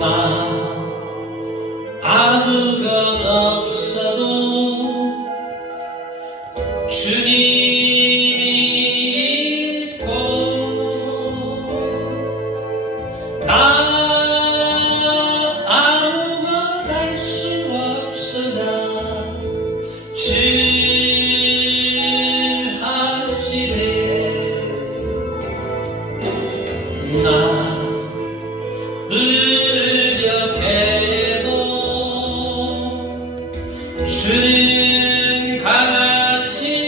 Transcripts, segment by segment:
나 아무것 없어도 주님이 있고 나 아무것 할 수 없으나 주 하시네. 나 무력해도 주는 강하시며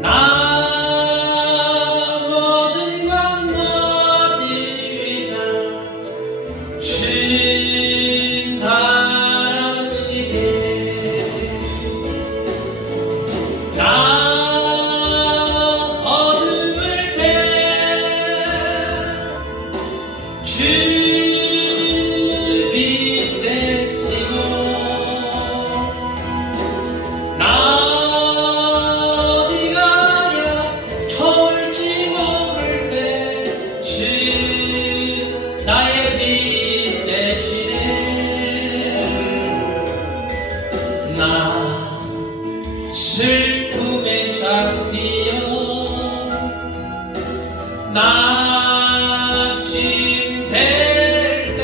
나 모든 것 너희가 주는 다 하시네. 나 어두울 때 주 빛 되시고 나 어디 가야 좋을지 모를 때 주 나의 빛 되시네. 나 슬픔의 장미여 나 짐 될 때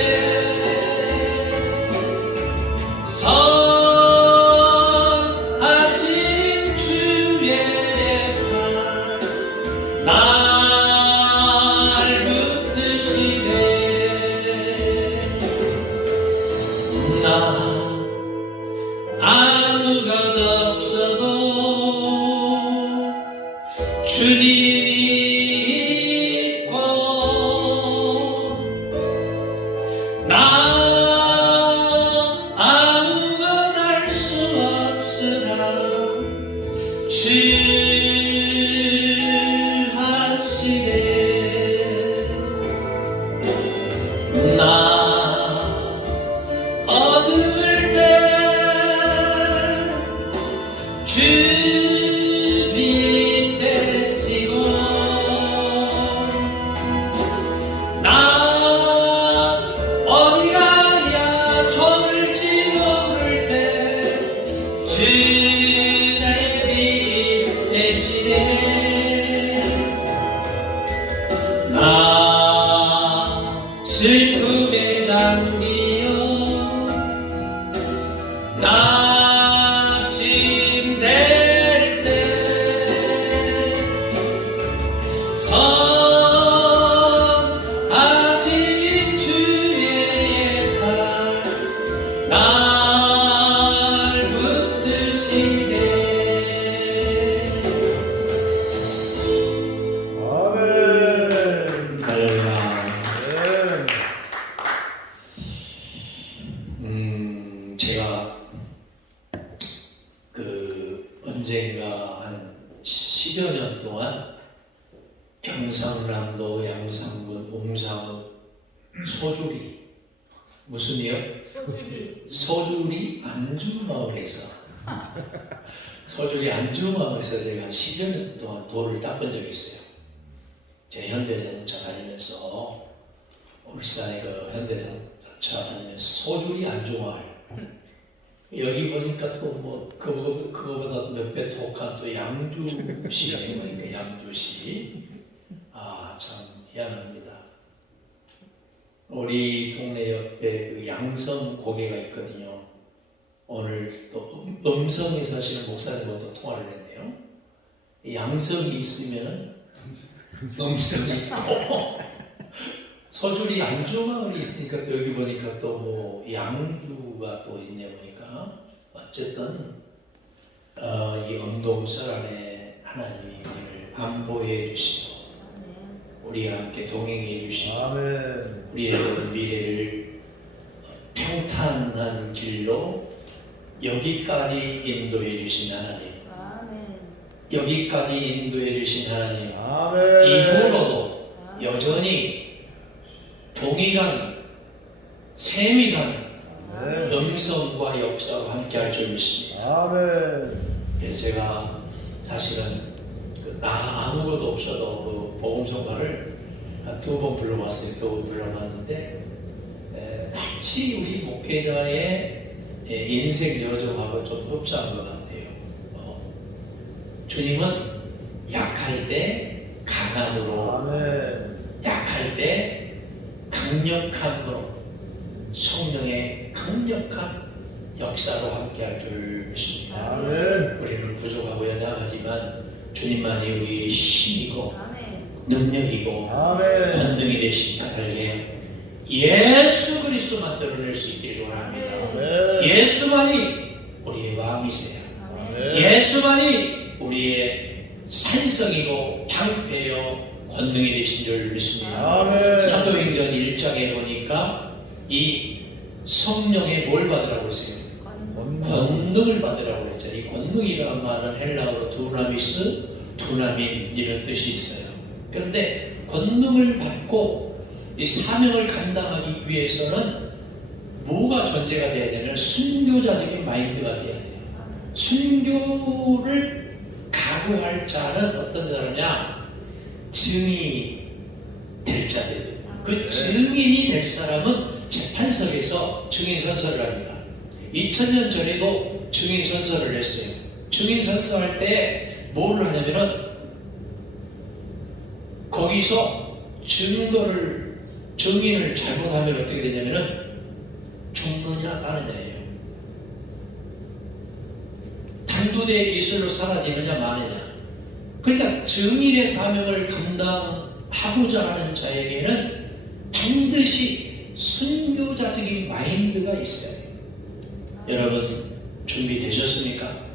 선하신 주의 팔 날 붙드시네. 나 아무것 없어도 주님이 있고 나 아무것 할 수 없으나 주 하시네. 나 어두울 때 주 빛 되시고 나 어디 가야 좋을지 모를 때 주 나의 빛 되시네. 나 슬픔의 장미여 나 짐 될 때 선하신 주의 팔 날 붙드시네. 아멘. 할렐루야. 제가 언젠가 한 10여 년 동안 경상남도 양산군 옹상읍 소주리 무슨이요? 소주리 안주마을에서 소주리 안주마을에서 제가 한 10여 년 동안 돌을 닦은 적이 있어요. 제가 현대자동차 다니면서 울산에 현대자동차 다니면서 소주리 안주마을 여기 보니까 또 뭐 그거보다 몇 배 톡한 또 양주시가 보니까 양주시 참 희한합니다. 우리 동네 옆에 그 양성 고개가 있거든요. 오늘 또 음성에 사시는 목사님과 또 통화를 했네요. 양성이 있으면 음성이 있고 소주리 안주마을이 있으니까 또 여기 보니까 또 뭐 양주가 또 있네 보니까 어쨌든 이 언동설 안에 하나님이 우리를 안보해 주시고 우리와 함께 동행해 주시고 우리의 모든 미래를 평탄한 길로 여기까지 인도해 주신 하나님, 여기까지 인도해 주신 하나님 이후로도 여전히 동일한 세밀한 음성과 역사와 함께할 줄 믿습니다. 그래서 제가 사실은 나 아무것도 없어도 그 복음성가를 두 번 불러봤어요. 두 번 불러봤는데 마치 우리 목회자의 인생 여정하고 좀 흡사한 것 같아요. 주님은 약할 때 강함으로, 약할 때 강력함으로, 성령의 강력한 역사로 함께할 줄 믿습니다. 우리는 부족하고 연약하지만 주님만이 우리의 힘이고 능력이고 권능이 되신 까닭에 예수 그리스도만 드러낼 수 있기를 원합니다. 예수만이 우리의 왕이세요. 예수만이 우리의 산성이고 방패요 권능이 되신 줄 믿습니다. 사도행전 1장에 보니까 이 성령의 뭘 받으라고 그랬어요? 권능을 받으라고 그랬죠. 이 권능이라는 말은 헬라어로 두나미스, 두나민 이런 뜻이 있어요. 그런데 권능을 받고 이 사명을 감당하기 위해서는 뭐가 전제가 돼야 되냐면 순교자적인 마인드가 돼야 돼요. 순교를 각오할 자는 어떤 사람이냐? 증인이 될 자들. 그 증인이 될 사람은 재판석에서 증인 선서를 합니다. 2000년 전에도 증인 선서를 했어요. 증인 선서할 때 뭘 하냐면은 거기서 증인을 잘못하면 어떻게 되냐면은 죽느냐 사느냐예요. 단두대 이슬로 사라지느냐 마느냐. 그러니까 증인의 사명을 감당하고자 하는 자에게는 반드시 순교자적인 마인드가 있어야 돼요. 여러분 준비되셨습니까?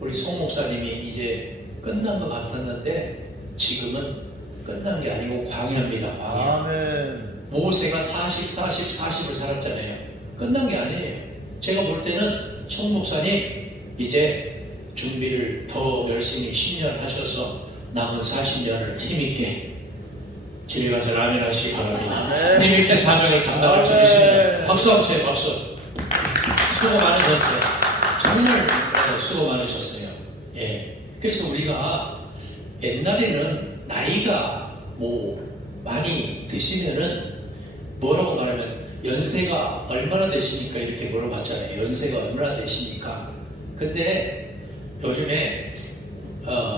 우리 송 목사님이 이제 끝난 것 같았는데 지금은 끝난 게 아니고 광야입니다. 광야. 모세가 40을 살았잖아요. 끝난 게 아니에요. 제가 볼 때는 송 목사님 이제 준비를 더 열심히 10년 하셔서 남은 40년을 힘있게 집에 가서 라면 하시기 바랍니다. 힘있게 사명을 감당할 줄 믿습니다. 박수 한번 쳐요. 박수. 수고 많으셨어요. 정말 수고 많으셨어요. 예. 그래서 우리가 옛날에는 나이가 많이 드시면은 뭐라고 말하면 연세가 얼마나 되십니까? 이렇게 물어봤잖아요. 연세가 얼마나 되십니까? 근데 요즘에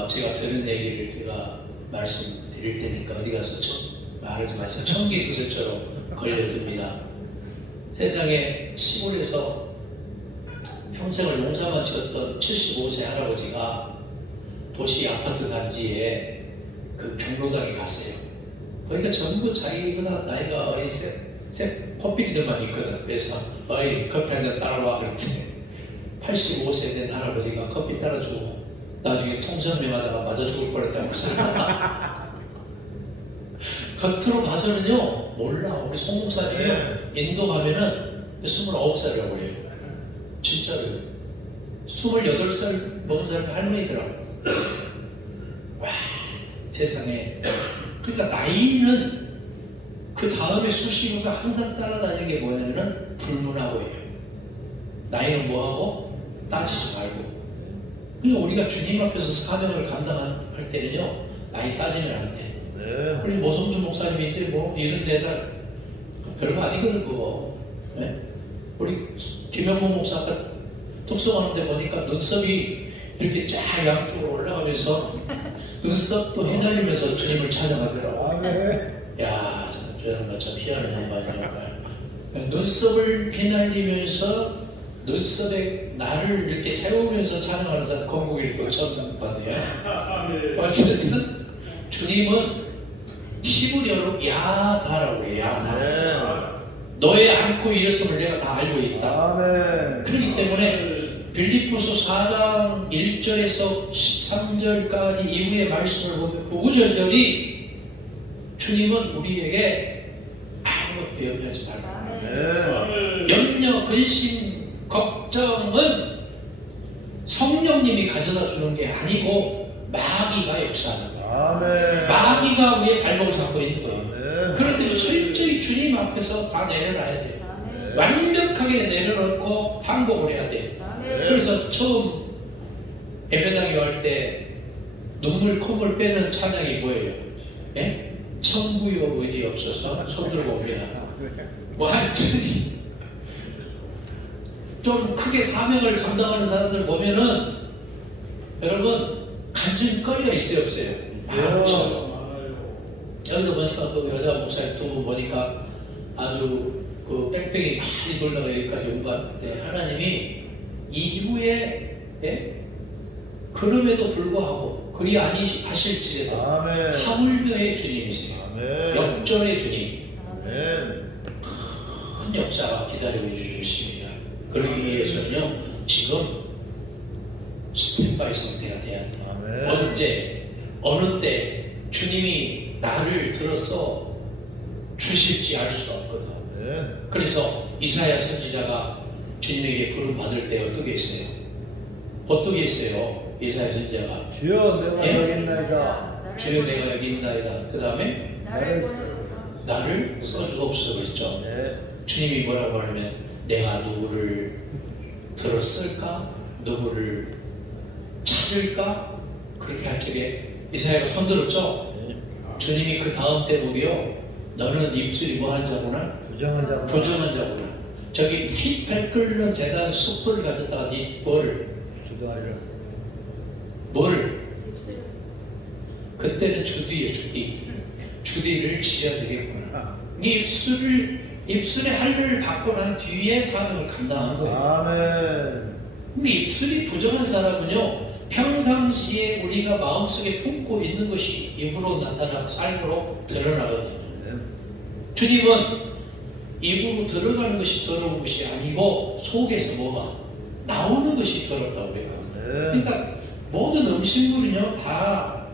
제가 들은 얘기를 제가 말씀드릴 테니까 어디 가서 말하지 마세요. 청기구슬처럼 걸려듭니다. 세상에 시골에서 평생을 농사만 지었던 75세 할아버지가 도시 아파트 단지에 그 경로당에 갔어요. 거기가 전부 자기보다 나이가 어린 새 코끼리들만 있거든. 그래서 어이 커피 한잔 따라와 그랬더니 85세 된 할아버지가 커피 따라주고 나중에 통성명하다가 맞아 죽을 뻔했다고 그랬어요. 겉으로 봐서는요 몰라. 우리 송 목사님이요 인도 가면은 29살이라고 그래요. 진짜로요. 28살 먹은 사람이 할머니더라고. 와 세상에. 그러니까 나이는 그 다음에 수식어가 항상 따라다니는 게 뭐냐면은 불문하고예요. 나이는 뭐하고 따지지 말고. 그러니까 우리가 주님 앞에서 사명을 감당할 때는요 나이 따지면 안 돼. 우리 모성주 목사님인데 뭐 74살 별거 아니거든 그거. 네? 우리 김영문 목사가 특성하는데 보니까 눈썹이 이렇게 쫙 양쪽으로 올라가면서 눈썹도 휘날리면서 주님을 찬양하더라고. 야, 저 양반 참 희한한 양반이야. 눈썹을 휘날리면서 눈썹에 나를 이렇게 세우면서 찬양하는 사람 건국일 또 처음 봤네요. 어쨌든 주님은 히브리어로 야다라고 해요. 야다. 너의 안고 일어섬을 내가 다 알고 있다. 그렇기 때문에 빌립보서 4장 1절에서 13절까지 이후의 말씀을 보면 구구절절이 주님은 우리에게 아무것도 염려하지 말라. 염려, 근심, 걱정은 성령님이 가져다 주는 게 아니고 마귀가 역사하는 거예요. 마귀가 우리의 발목을 잡고 있는 거예요. 그렇기 때문에 철저히 주님 앞에서 다 내려놔야 돼요. 완벽하게 내려놓고 항복을 해야 돼요. 그래서 처음 예배당에 갈 때 눈물 콧물 빼는 찬양이 뭐예요? 예? 천부여 의리 없어서 손 들고 옵니다. 뭐 하여튼 좀 크게 사명을 감당하는 사람들 보면은 여러분 간증거리가 있어요 없어요? 많죠. 여기도 보니까 그 여자 목사님 두 분 보니까 아주 그 뺑뺑이 많이 돌다가 여기까지 온 것 같은데 하나님이 이후에 그럼에도 불구하고 그리 아니하실지라도 하물며의 주님이세요. 역전의 주님. 큰 역사가 기다리고 있는 것입니다. 그러기 위해서는요 지금 스탠바이 상태가 돼야 돼요. 언제 어느 때 주님이 나를 들어서 주실지 알 수가 없거든. 그래서 이사야 선지자가 주님에게 부름 받을 때 어떻게 했어요? 어떻게 했어요? 이사야 선지자가 주여 내가 여기 있나이다. 주여 내가 여기 있나이다. 그 다음에 나를 보내소서. 나를 써주옵소서 그랬죠. 주님이 뭐라고 하냐면 내가 누구를 들었을까? 누구를 찾을까? 그렇게 할 적에 이사야가 손들었죠. 주님이 그 다음 대목이요 너는 입술이 뭐한 자구나? 부정한 자구나. 부정한 자구나. 저기 필패 끓는 대단한 숯불을 가졌다가 네 뭐를? 주도하리라. 뭐를? 입술. 그때는 주디에 주디. 주디를 지어야 되겠구나. 네 입술에 할례를 받고 난 뒤에 사명을 감당한 거예요. 아멘. 근데 입술이 부정한 사람은요 평상시에 우리가 마음속에 품고 있는 것이 입으로 나타나고 삶으로 드러나거든요. 주님은 입으로 들어가는 것이 더러운 것이 아니고 속에서 뭐가 나오는 것이 더럽다고 그래요. 그러니까 모든 음식물은요 다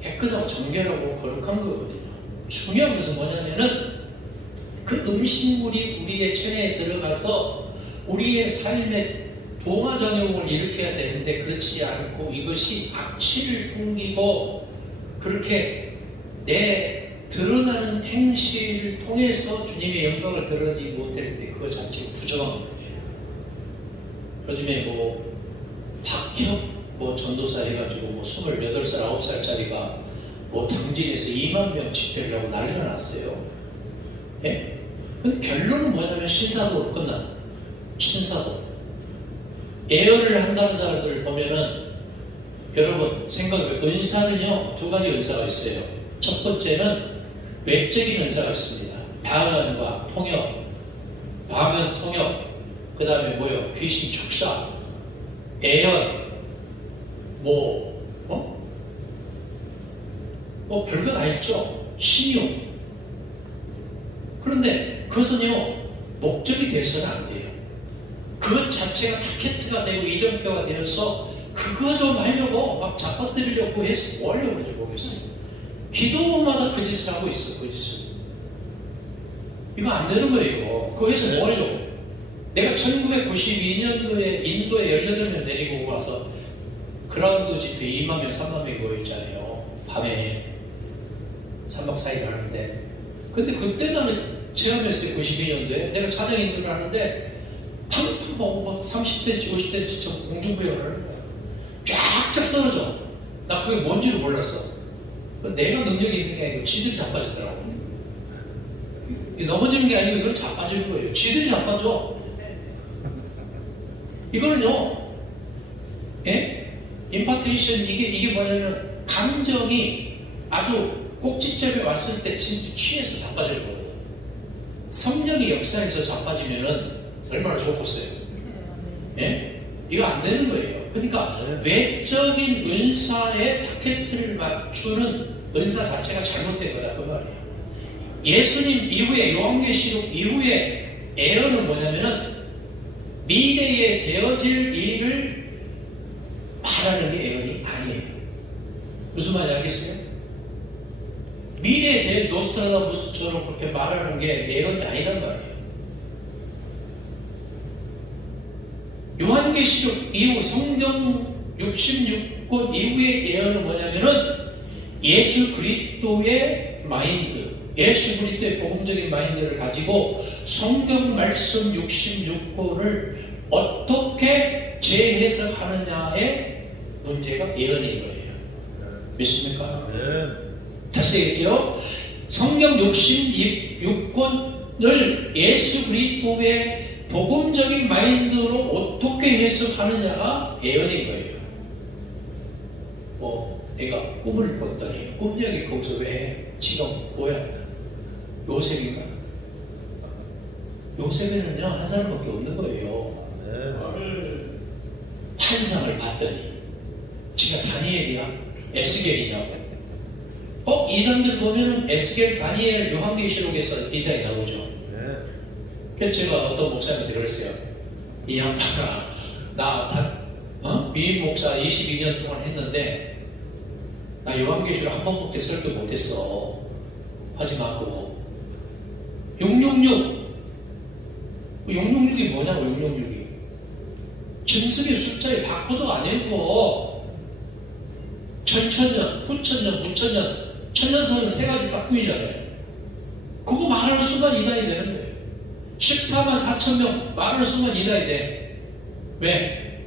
깨끗하고 정결하고 거룩한 거거든요. 중요한 것은 뭐냐면은 그 음식물이 우리의 체내에 들어가서 우리의 삶의 동화작용을 일으켜야 되는데 그렇지 않고 이것이 악취를 풍기고 그렇게 내 드러나는 행실을 통해서 주님의 영광을 드러내지 못할 때 그거 자체가 부정한 거예요. 요즘에 뭐 박혁 뭐 전도사 해가지고 뭐 28살, 9살짜리가 뭐 당진에서 2만 명 집회를 하고 난리가 났어요. 예? 근데 결론은 뭐냐면 신사도로 끝난 신사도. 예언을 한다는 사람들을 보면은 여러분 생각해 은사는요 두 가지 은사가 있어요. 첫 번째는 외적인 은사가 있습니다. 방언과 통역, 방언 통역, 그 다음에 뭐요? 귀신 축사, 예언, 뭐 별거 다 있죠. 신용. 그런데 그것은요 목적이 돼서는 안 돼요. 그것 자체가 타켓트가 되고 이정표가 되어서 그거 좀 하려고 막 잡아뜨리려고 해서 뭐 하려고 그러지 모르겠어요. 기도마다 그 짓을 하고 있어. 그 짓을. 이거 안 되는 거예요. 그거 해서 뭐 하려고. 내가 1992년도에 인도에 18명 데리고 와서 그라운드 집회 2만 명, 3만 명이 모여있잖아요. 밤에 3박 4일 하는데 근데 그때 나는 체험했어요. 92년도에 내가 찬양 인도를 하는데 팡팡 뭐 30cm, 50cm 좀 공중부여를 하는 거야. 쫙쫙 쓰러져. 나 그게 뭔지를 몰랐어. 내가 능력이 있는 게 아니고 지들이 자빠지더라고. 넘어지는 게 아니고 이걸 자빠지는 거예요. 지들이 자빠져. 이거는요, 예? 임파테이션 이게 뭐냐면 감정이 아주 꼭지점에 왔을 때 진짜 취해서 자빠질 거거든요. 성령이 역사에서 자빠지면은 얼마나 좋겠어요. 예? 이거 안 되는 거예요. 그러니까 외적인 은사에 타켓을 맞추는 은사 자체가 잘못된 거다 그 말이에요. 예수님 이후에 요한계시록 이후에 예언은 뭐냐면은 미래에 되어질 일을 말하는 게 예언이 아니에요. 무슨 말인지 알겠어요? 미래에 대해 노스트라다무스처럼 그렇게 말하는 게 예언이 아니란 말이에요. 요한계시록 이후 성경 66권 이후의 예언은 뭐냐면은 예수 그리스도의 마인드, 예수 그리스도의 복음적인 마인드를 가지고 성경 말씀 66권을 어떻게 재해석하느냐의 문제가 예언인 거예요. 믿습니까? 다시 얘기해요. 성경 66권을 예수 그리스도의 복음적인 마인드로 어떻게 해석하느냐가 예언인 거예요. 내가 꿈을 꿨더니 꿈 얘기 거기서 왜 지금 뭐야? 요셉인가? 요셉에는요 한 사람밖에 없는 거예요. 환상을 봤더니 지가 다니엘이야? 에스겔이냐고. 이단들 보면은 에스겔, 다니엘, 요한계시록에서 이단이 나오죠. 그래서 제가 어떤 목사님한테 그랬어요. 이 양반아, 위임 목사 22년 동안 했는데 나 요한계시록 한 번밖에 설교 못했어. 하지 마고. 666이 뭐냐고. 666이 증습의 숫자의 바코드가 아니고 천천년, 후천년, 무천년, 천년선은 세 가지 딱 보이잖아요. 그거 말하는 순간 이단이 되는 거예요. 14만 4천 명 말하는 순간 이단이 돼. 왜?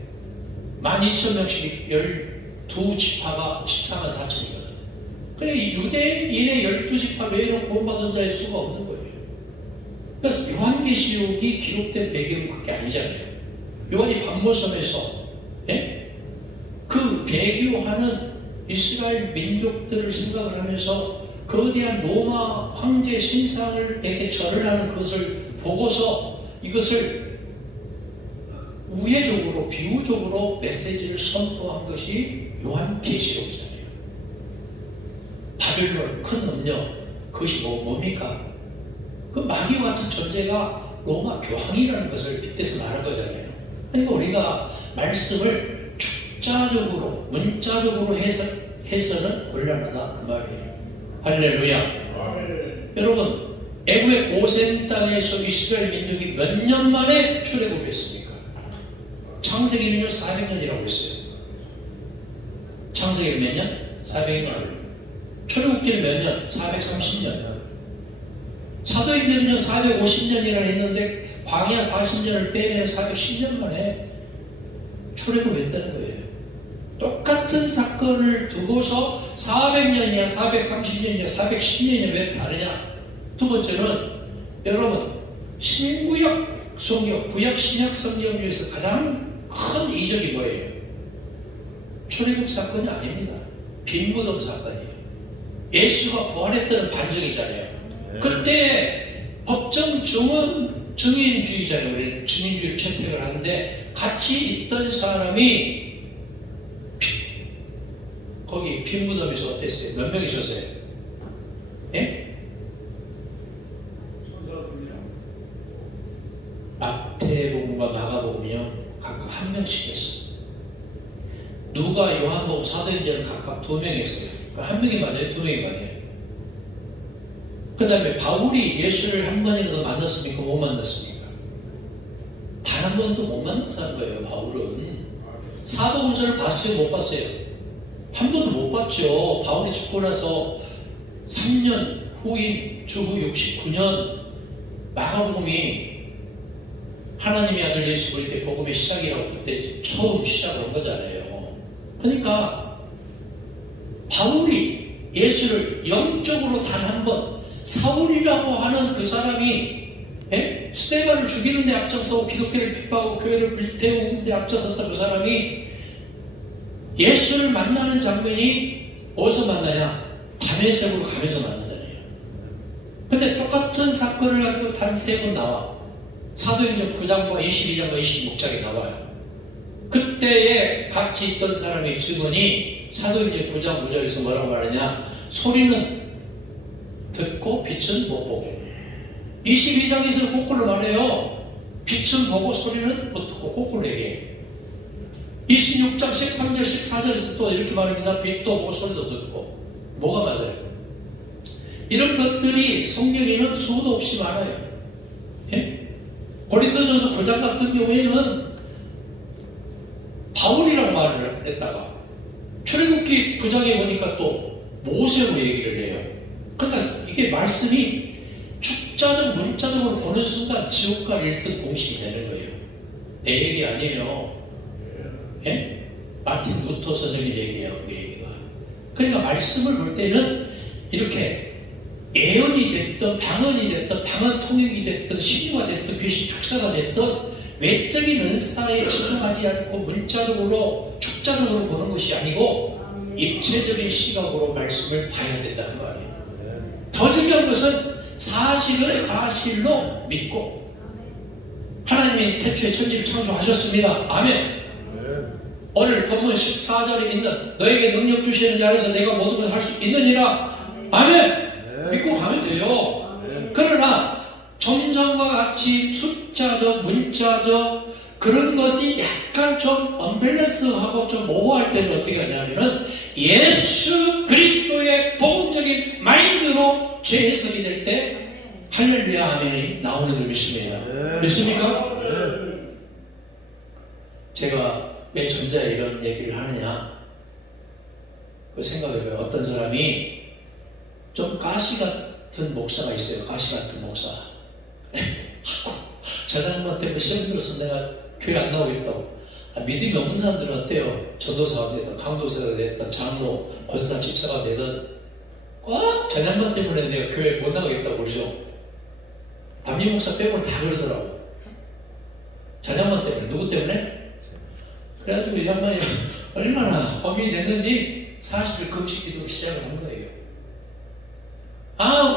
12,000명씩 12지파가 14만 4천이거든. 그러니까 유대인의 12지파 외에는 구원받은 자의 수가 없는 거예요. 그래서 요한계시록이 기록된 배경은 그게 아니잖아요. 요한이 반모섬에서 그 배교하는 이스라엘 민족들을 생각을 하면서 거대한 로마 황제 신상을에게 절을 하는 것을 보고서 이것을 우회적으로 비유적으로 메시지를 선포한 것이 요한계시록이잖아요. 바빌론 큰 음녀 그것이 뭡니까? 그 마귀와 같은 존재가 로마 교황이라는 것을 빗대서 말한 거잖아요. 그러니까 우리가 말씀을 축자적으로 문자적으로 해서는 곤란하다 그 말이에요. 할렐루야. 여러분 애굽의 고센 땅에서 이스라엘 민족이 몇 년 만에 출애굽했습니까? 창세기는요 400년이라고 했어요. 창세기는 몇 년? 400년. 출애굽기는 몇 년? 430년. 사도행전은요 450년이라 했는데 광야 40년을 빼면 410년 만에 출애굽했다는 거예요. 똑같은 사건을 두고서 400년이야 430년이야 410년이야 왜 다르냐? 두 번째는 여러분 신구약 성경 구약 신약 성경 중에서 가장 큰 이적이 뭐예요? 출애굽 사건이 아닙니다. 빈무덤 사건이에요. 예수가 부활했다는 반증이잖아요. 그때 법정 증인주의자예요. 우리는 증인주의를 채택을 하는데 같이 있던 사람이 거기 빈무덤에서 어땠어요? 몇 명 있었어요? 예? 마태복음과 마가복음이요 각각 한 명씩 했어요. 누가 요한복음 사도행전은 각각 2명 했어요. 한 명이 맞아요? 2명이 맞아요? 그 다음에 바울이 예수를 한 번이라도 만났습니까? 못 만났습니까? 단 한 번도 못 만난 거예요. 바울은 사도행전을 봤어요? 못 봤어요? 한 번도 못 봤죠. 바울이 죽고 나서 3년 후인 주후 69년 마가복음이 하나님의 아들 예수 그리스도의 복음의 시작이라고 그때 처음 시작을 한 거잖아요. 그러니까 바울이 예수를 영적으로 단 한 번 사울이라고 하는 그 사람이 스데반을 죽이는 데 앞장서고 기독교를 핍박하고 교회를 불태우는 데 앞장섰던 그 사람이 예수를 만나는 장면이 어디서 만나냐? 다메섹으로 가면서 만나다니에요. 근데 똑같은 사건을 가지고 단 3번 나와. 사도행전 9장과 22장과 26장에 나와요. 그때에 같이 있던 사람의 증언이 사도행전 9장 9절에서 뭐라고 말하냐? 소리는 듣고 빛은 못 보고. 22장에서 거꾸로 말해요. 빛은 보고 소리는 못 듣고 거꾸로 얘기해요. 26장 13절 14절에서 또 이렇게 말합니다. 빛도 보고 소리도 듣고. 뭐가 맞아요? 이런 것들이 성경에는 수도 없이 많아요. 예? 고린도전서 9장 같은 경우에는 바울이라고 말을 했다가 출애굽기 9장에 보니까 또 모세로 얘기를 해요. 그러니까 이게 말씀이 축자적 문자적으로 보는 순간 지옥과 1등 공식이 되는 거예요. 내 얘기 아니에요. 예? 마틴 루터 선생님 얘기예요. 그 얘기가. 그러니까 말씀을 볼 때는 이렇게 예언이 됐든 방언이 됐든 방언 통역이 됐든 신유가 됐든 귀신 축사가 됐든 외적인 은사에 치중하지 않고 문자적으로 축자적으로 보는 것이 아니고 입체적인 시각으로 말씀을 봐야 된다는 말이에요. 더 중요한 것은 사실을 사실로 믿고 하나님이 태초에 천지를 창조하셨습니다. 아멘. 오늘 본문 14절에 있는 너에게 능력 주시는 자에서 내가 모든 것을 할 수 있느니라. 아멘. 믿고 가면 돼요. 그러나 정성과 같이 숫자적 문자적 그런 것이 약간 좀 언밸런스하고 좀 모호할 때는 어떻게 하냐면은 예수 그리스도의 복음적인 마인드로 재해석이 될 때 할렐루야 아멘이 나오는 줄 믿습니다. 믿습니까? 제가 왜 전자에 이런 얘기를 하느냐 그 생각해봐요. 어떤 사람이 좀 가시 같은 목사가 있어요. 가시 같은 목사. 저장만 때문에 시험 들어서 내가 교회 안 나오겠다고. 믿음이 없는 사람들은 어때요? 전도사가 되든 강도사가 되든 장로, 권사, 집사가 되든 꼭 저장만 때문에 내가 교회 못 나가겠다고 그러죠. 담임 목사 빼고는 다 그러더라고. 저장만 때문에. 누구 때문에? 그래가지고 이 양반이 얼마나 고민이 됐는지 40일 금식 기도를 시작을 한 거예요.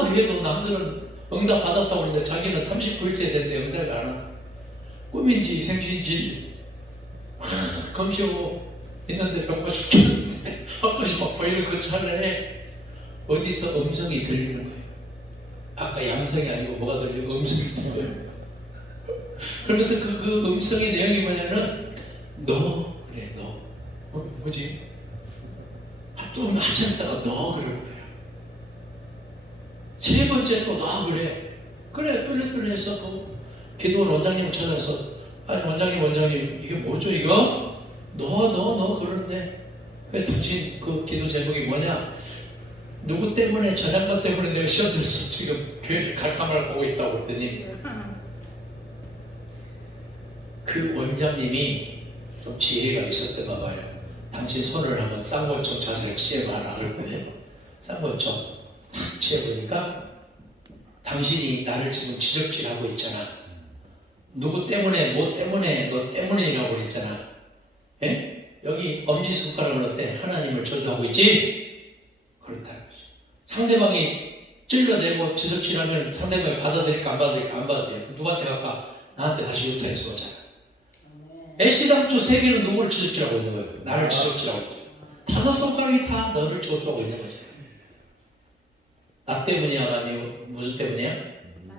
우리 해도 남들은 응답 받았다고 하는데 자기는 39일째 됐는데 응답이 안 와. 꿈인지 생신지 검시하고 있는데 병과 죽겠는데 헛것이 막 보이는 그 찰나에 어디서 음성이 들리는 거예요. 아까 양성이 아니고 뭐가 들리고 음성이 들리는 거예요. 그러면서 그 음성의 내용이 뭐냐면 너 그래 너 뭐지? 또 한참 있다가 너 그러는 거예요. 세 번째 또 너 그래 뚫레뚫레해서 그 기도원 원장님 찾아서 아니 원장님 이게 뭐죠 이거? 너 그러는데 왜 당신 그 기도 제목이 뭐냐? 누구 때문에 저작권 때문에 내가 시험 들어서 지금 교회를 갈까 말까 하고 있다고 그랬더니 그 원장님이 좀 지혜가 있었던가 봐요. 당신 손을 한번 쌍권총 자세를 취해봐라 그랬더니 쌍권총 탁 취해보니까 당신이 나를 지금 지적질하고 있잖아. 누구 때문에 뭐 때문에 너 때문에라고 그랬잖아. 예? 여기 엄지손가락을 어때? 하나님을 저주하고 있지? 그렇다는 거죠. 상대방이 찔러대고 지적질하면 상대방이 받아들일까 안 받아들일까? 누구한테 갈까? 나한테 다시 유턴해서 오잖아. 애시당초 세계는 누구를 지적질하고 있는 거예요? 나를 지적질하고 있죠. 5손가락이 다 너를 저주하고 있는 거죠. 나 때문이야가 아니고 무슨 때문이야?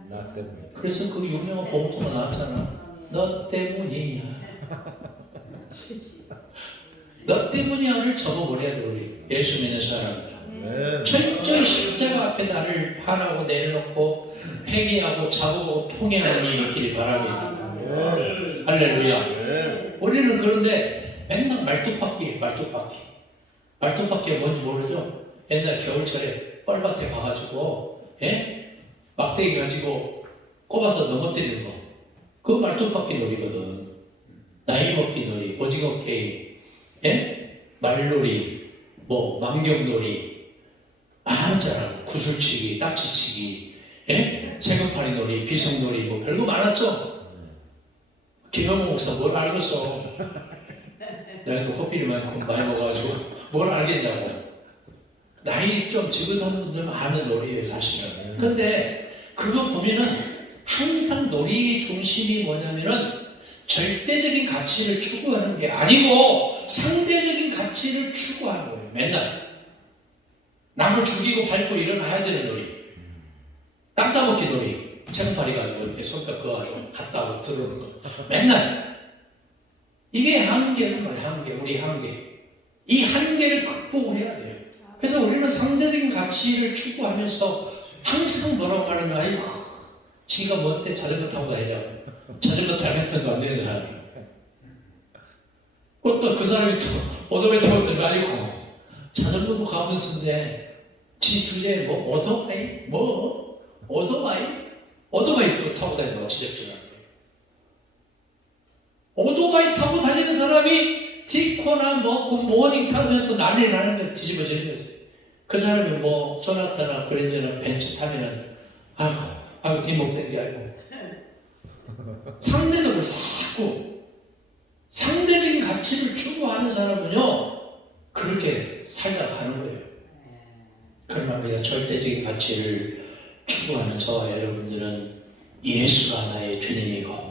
나 때문에. 그래서 그 유명한 봉투가 나왔잖아. 너 때문이야. 너 때문이야를 접어버려야 돼 우리 예수 믿는 사람들. 철저히 십자가 앞에 나를 반하고 내려놓고 회개하고 자고하고 통회하는 일이 있길 바랍니다. 할렐루야. 우리는 그런데 맨날 말뚝박기. 말뚝박기가 뭔지 모르죠? 옛날 겨울철에 뻘밭에 가가지고 막대기 가지고 꼽아서 넘어뜨리는 거. 그거 말뚝박기 놀이거든. 나이 먹기 놀이, 오징어 게임, 말놀이, 뭐 망경놀이 많았잖아. 구슬치기, 딱지치기, 세금파리 놀이, 비석놀이 뭐 별거 많았죠. 김영호 목사 뭘 알겠어. 내가 또 커피를 많이 먹어가지고 뭘 알겠냐고. 나이 좀 지긋한 분들은 아는 놀이에요 사실은. 근데 그거 보면은 항상 놀이 중심이 뭐냐면은 절대적인 가치를 추구하는 게 아니고 상대적인 가치를 추구하는 거예요. 맨날 남을 죽이고 밟고 일어나야 되는 놀이, 땅 따먹기 놀이, 채권파리 가지고 이렇게 손뼉 그어가지고 갔다 오고 들어오는 거 맨날. 이게 한계는 뭐야? 한계, 우리 한계. 이 한계를 극복을 해야 돼요. 그래서 우리는 상대적인 가치를 추구하면서 항상 뭐라고 말하면 아이고 지가 뭔데 자전거 타고 다니냐고. 자전거 탈 형편도 안 되는 사람이. 또 그 사람이 또 오토바이 타고 있는데 아이고 자전거도 가분수인데 지 주제에 뭐 오토바이? 뭐? 오토바이 또 타고 다닌다고 지적질하는 거예요. 오토바이 타고 다니는 사람이 디코나 뭐 모닝 타면 또 난리 나는 거예요. 뒤집어지는 거지. 그 사람이 뭐 소나타나 그랜저나 벤츠 타면은 아이고 뒷목 땡겨 아이고 상대적으로 자꾸 상대적인 가치를 추구하는 사람은요 그렇게 살다 가는 거예요. 그러나 우리가 절대적인 가치를 추구하는 저와 여러분들은 예수가 나의 주님이고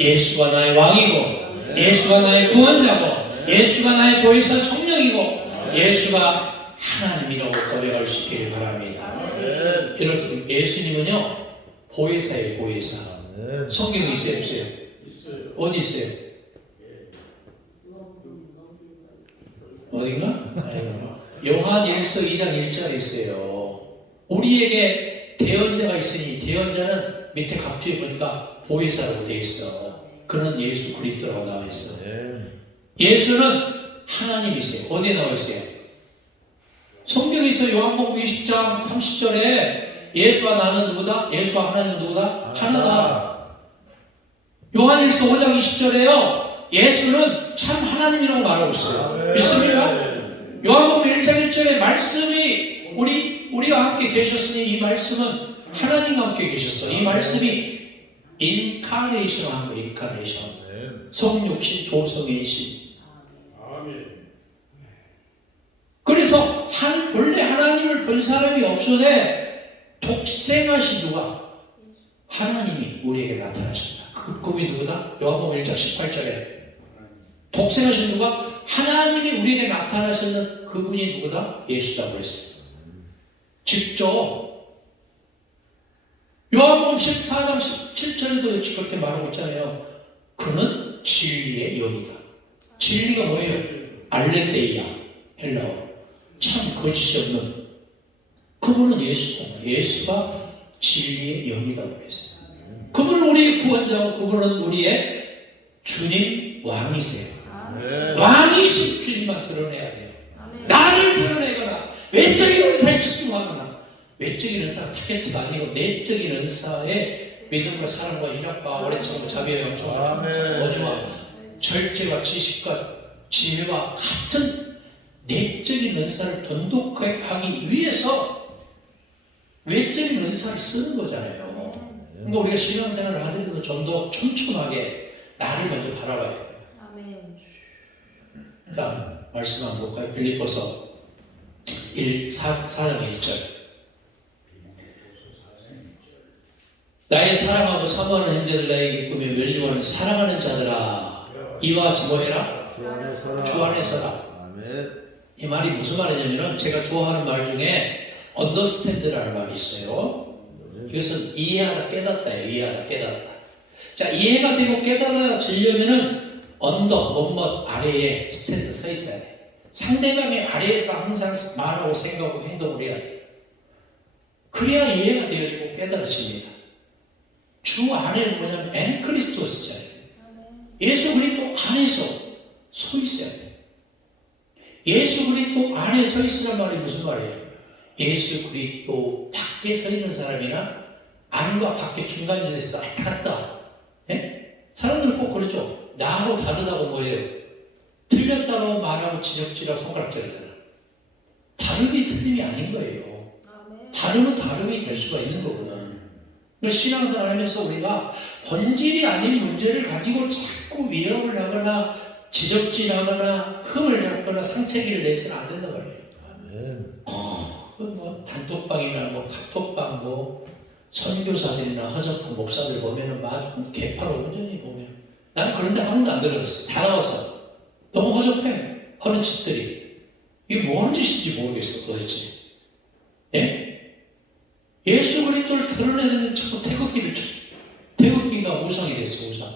예수가 나의 왕이고 예수가 나의 구원자고 예수가 나의 보혜사 성령이고 예수가 하나님이라고 고백할 수 있기를 바랍니다. 여러분 예수님은요 보혜사예요. 보혜사. 성경에 있어요? 없어요? 어디 있어요? 어딘가? 요한 1서 2장 1절에 있어요. 우리에게 대언자가 있으니 대언자는 밑에 각주에 보니까 보혜사라고 되어 있어. 그는 예수 그리스도라고 나와 있어. 예수는 하나님이세요. 어디에 나와 있어요? 성경에 있어. 요한복음 20장 30절에 예수와 나는 누구다? 예수와 하나님은 누구다? 하나다. 요한 1서 5장 20절에요. 예수는 참 하나님이라고 말하고 있어요. 믿습니까? 요한복음 1장 1절에 말씀이 우리와 함께 계셨으니 이 말씀은 하나님과 함께 계셨어. 이 말씀이 인카네이션 한 거예요. 인카네이션. 성육신 도성의 신. 그래서 본래 하나님을 본 사람이 없어도 독생하신 누가? 하나님이 우리에게 나타나셨다. 그분이 누구다? 요한복음 1장 18절에 독생하신 누가? 하나님이 우리에게 나타나셨는 그분이 누구다? 예수라고 했어요. 직접 요한복음 14장 17절에도 역시 그렇게 말하고 있잖아요. 그는 진리의 영이다. 진리가 뭐예요? 알레데이아 헬라어. 참 거짓이 없는 그분은 예수다. 예수가 진리의 영이라고 했어요. 그분은 우리의 구원자고 그분은 우리의 주님 왕이세요. 왕이신 주님만 드러내야 돼요. 나를 드러내거나 외적인 은사에 집중하거나 외적인 은사가 타겟트가 아니고 내적인 은사에 믿음과 사랑과 희락과 오래 참고 자비와 영성과 충성과 온유와 절제와 지식과 지혜와 같은 내적인 은사를 돈독하기 위해서 외적인 은사를 쓰는 거잖아요. 그러니까 우리가 신앙생활을 하면서 좀 더 촘촘하게 나를 먼저 바라봐야 돼요. 다음 말씀 한번 볼까요? 빌립보서 4장 1절. 나의 사랑하고 사모하는 형제들 나의 기쁨에 멸류하는 사랑하는 자들아 이와 뭐해라? 주 안에 서라. 이 말이 무슨 말이냐면은 제가 좋아하는 말 중에 understand라는 말이 있어요. 이것은 이해하다 깨닫다예요. 이해하다 깨닫다. 자, 이해가 되고 깨달아지려면은 언더, 뭐뭐 아래에 스탠드 서 있어야 돼. 상대방의 아래에서 항상 말하고 생각하고 행동을 해야 돼. 그래야 이해가 되어지고 깨달아집니다. 주 안에는 뭐냐면 엔크리스토스잖아요. 예수 그리스도 안에서 서 있어야 돼. 예수 그리스도 안에 서 있으란 말이 무슨 말이에요? 예수 그리스도 밖에 서 있는 사람이나 안과 밖에 중간지대에서 왔다 갔다. 사람들은 꼭 그러죠. 나하고 다르다고 뭐예요? 틀렸다고 말하고 지적질하고 손가락질하잖아. 다름이 틀림이 아닌 거예요. 다름은 다름이 될 수가 있는 거거든. 그러니까 신앙생활 하면서 우리가 본질이 아닌 문제를 가지고 자꾸 위협을 하거나 지적질하거나 흠을 잡거나 상처기를 내서는 안 된단 말이에요. 뭐 단톡방이나 뭐 카톡방 뭐 선교사들이나 허접한 목사들 보면은 마주 개판 온전히 보면 나는 그런 데 한 번도 안 들어갔어. 다 나왔어. 너무 허접해. 하는 짓들이. 이게 뭐 하는 짓인지 모르겠어 도대체. 예? 예수 그리스도를 드러내는 자꾸 태극기가 우상이 됐어. 우상.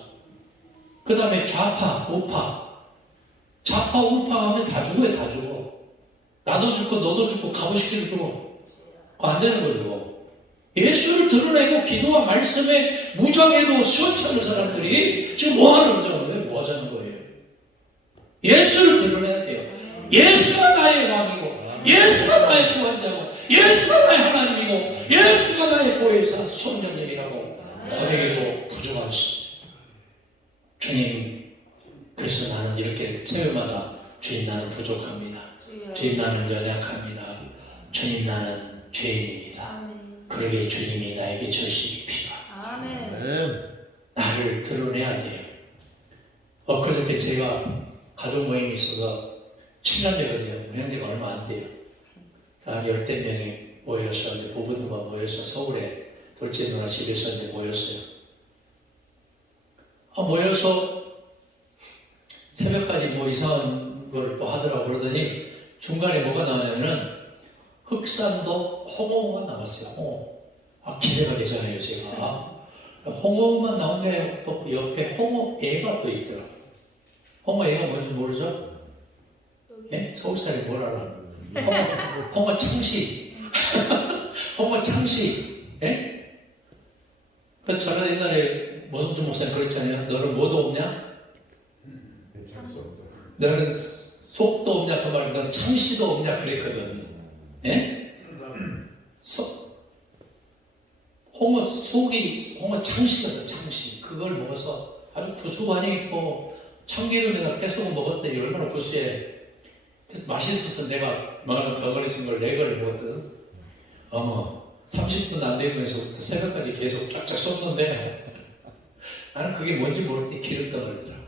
그 다음에 좌파, 우파. 좌파, 우파 하면 다 죽어요. 다 죽어. 나도 죽고 너도 죽고 가보시기도 죽어. 그거 안 되는 거예요. 예수를 드러내고 기도와 말씀에 무정해도 시원찮은 사람들이 지금 뭐 하는 거예요? 뭐 하자는 거예요? 예수를 드러내야 돼요. 예수가 나의 왕이고 예수가 나의 구원자고 예수가 나의 하나님이고 예수가 나의 보혜사 성령님이라고 고백해도 부족한 주님. 그래서 나는 이렇게 새해마다 주님 나는 부족합니다. 주님 나는 연약합니다. 주님 나는 죄인입니다. 아멘. 그러기에 주님이 나에게 절실히 필요합니다. 아멘. 나를 드러내야 돼요. 엊그저께 제가 가족 모임이 있어서 7남매거든요. 형제가 얼마 안 돼요. 한 10대 명이 모여서 이제 부부들만 모여서 서울에 둘째 누나 집에서 이제 모였어요. 모여서 새벽까지 뭐 이상한 거를 또 하더라고. 그러더니 중간에 뭐가 나오냐면은 흑산도 홍어가 나왔어요. 홍어. 기대가 되잖아요, 제가. 홍어만 나오는데 또 옆에 홍어애가 또 있더라고요. 홍어애가 뭔지 모르죠? 예? 서울살이 뭘 알아? 홍어 창시. 홍어 창시. 예? 그 저는 옛날에 모성준 목사님 그랬잖아요. 너는 뭐도 없냐? 너는 속도 없냐? 그 말, 너는 창시도 없냐? 그랬거든. 예? 홍어 속이, 홍어 창시거든, 창시. 그걸 먹어서 아주 구수하니 뭐 참기름에다 깨서 먹었더니 얼마나 구수해. 그래서 맛있어서 내가 만원 덩어리진 걸 4개를 먹었거든. 어머, 30분 안 되면서부터 새벽까지 계속 쫙쫙 쏟는데 나는 그게 뭔지 모를 때 기름 덩어리더라고.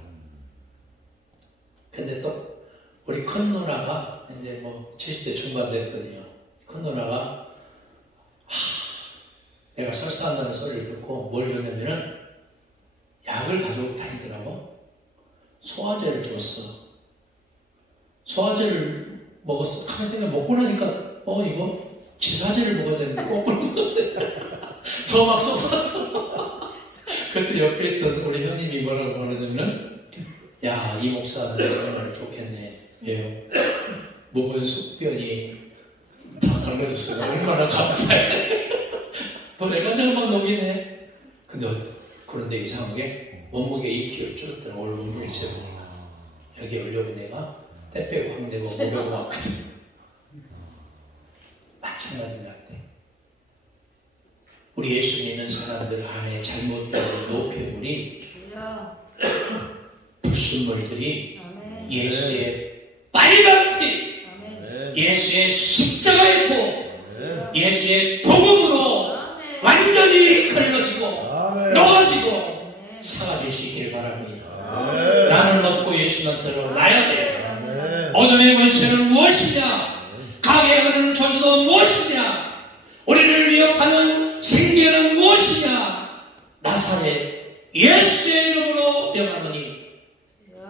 근데 또 우리 큰 누나가 이제 뭐 70대 중반 됐거든요. 큰 누나가 내가 설사한다는 소리를 듣고 뭘 줬냐면은 약을 가지고 다니더라고. 소화제를 줬어. 소화제를 먹었어. 가만히 생각 먹고 나니까 이거 지사제를 먹어야 되는데 더 막 쏟았어. 그때 옆에 있던 우리 형님이 뭐라고 그러냐면 야, 이 목사는 정말 좋겠네. 왜요? 묵은 숙변이 다 걸러졌어요. 얼마나 감사해. 너 내가 막 녹이네. 그런데 이상하게 몸무게 2kg 줄었더라. 오늘 몸무게 재보니까. 여기 오려고 내가 때 빼고 확 내고 오려고 왔거든. 마찬가지인 것 같아. 우리 예수 믿는 사람들 안에 잘못된 노폐물이 불순물들이 아멘. 예수의 빨간 피, 아멘. 예수의 십자가의 도, 예수의 복음으로 아멘. 완전히 걸러지고 아멘. 녹아지고 아멘. 사라질 수 있기를 바랍니다. 아멘. 나는 없고 예수만 들어 나야 돼. 아멘. 어둠의 권세는 무엇이냐? 강에 흐르는 저주도 무엇이냐? 우리를 위협하는 생계는 무엇이냐? 나사렛 예수의 이름으로 명하노니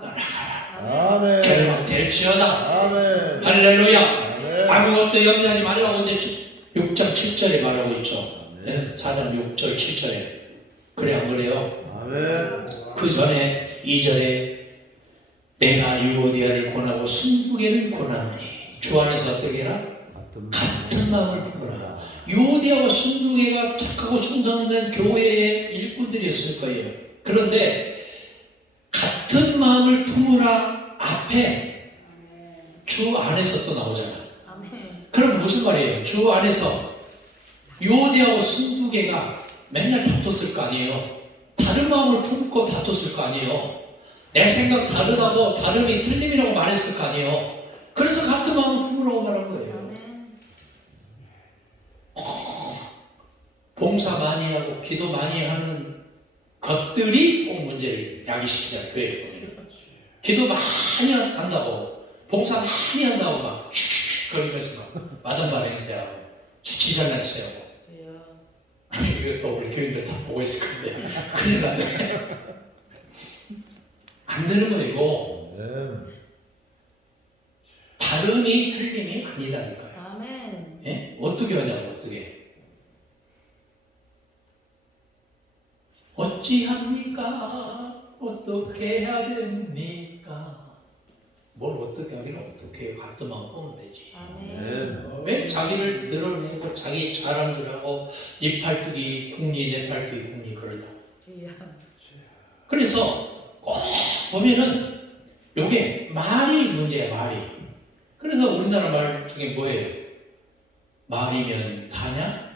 떠나가라. 아멘. 아멘. 될지어다. 아멘. 할렐루야. 아멘. 아무것도 염려하지 말라고 이제 6장 7절에 말하고 있죠. 네? 4장 6절 7절에. 그래 안 그래요? 아멘. 그 전에 2절에 내가 유오디아를 권하고 순두개를 권하노니 주 안에서 어떻게 해라? 같은 마음을 품으라. 유오디아와 순두개가 착하고 순전한 교회의 일꾼들이었을 거예요. 그런데 같은 마음을 품으라 앞에 주 안에서 또 나오잖아. 아멘. 그럼 무슨 말이에요? 주 안에서 유오디아와 순두개가 맨날 다퉜을 거 아니에요. 다른 마음을 품고 다퉜을 거 아니에요. 내 생각 다르다고 다름이 틀림이라고 말했을 거 아니에요. 그래서 같은 마음을 품으라고 말한 거예요. 아멘. 봉사 많이 하고 기도 많이 하는 것들이 꼭 문제를 야기시키자 그래요. 기도 많이 한다고 봉사 많이 한다고 막 슉슉슉 거리면서 막 마당발 행세하고 지잘난 체하고 주여. 이거 또 우리 교인들 다 보고 있을 건데 큰일 났네. 안 되는 거 이거 아멘. 다름이 틀림이 아니다니까요. 아멘. 예? 어떻게 하냐고 어떻게 어찌합니까? 어떻게 해야 됩니까? 뭘 어떻게 하기는 어떻게 해요? 같은 마음 보면 되지. 아멘. 왜 자기를 드러내고 자기 자랑질하고 네 팔뚝이 국리 내 팔뚝이 국리 그러냐. 주여. 그래서 꼭 보면은 요게 말이 문제야 말이. 그래서 우리나라 말 중에 뭐예요? 말이면 다냐?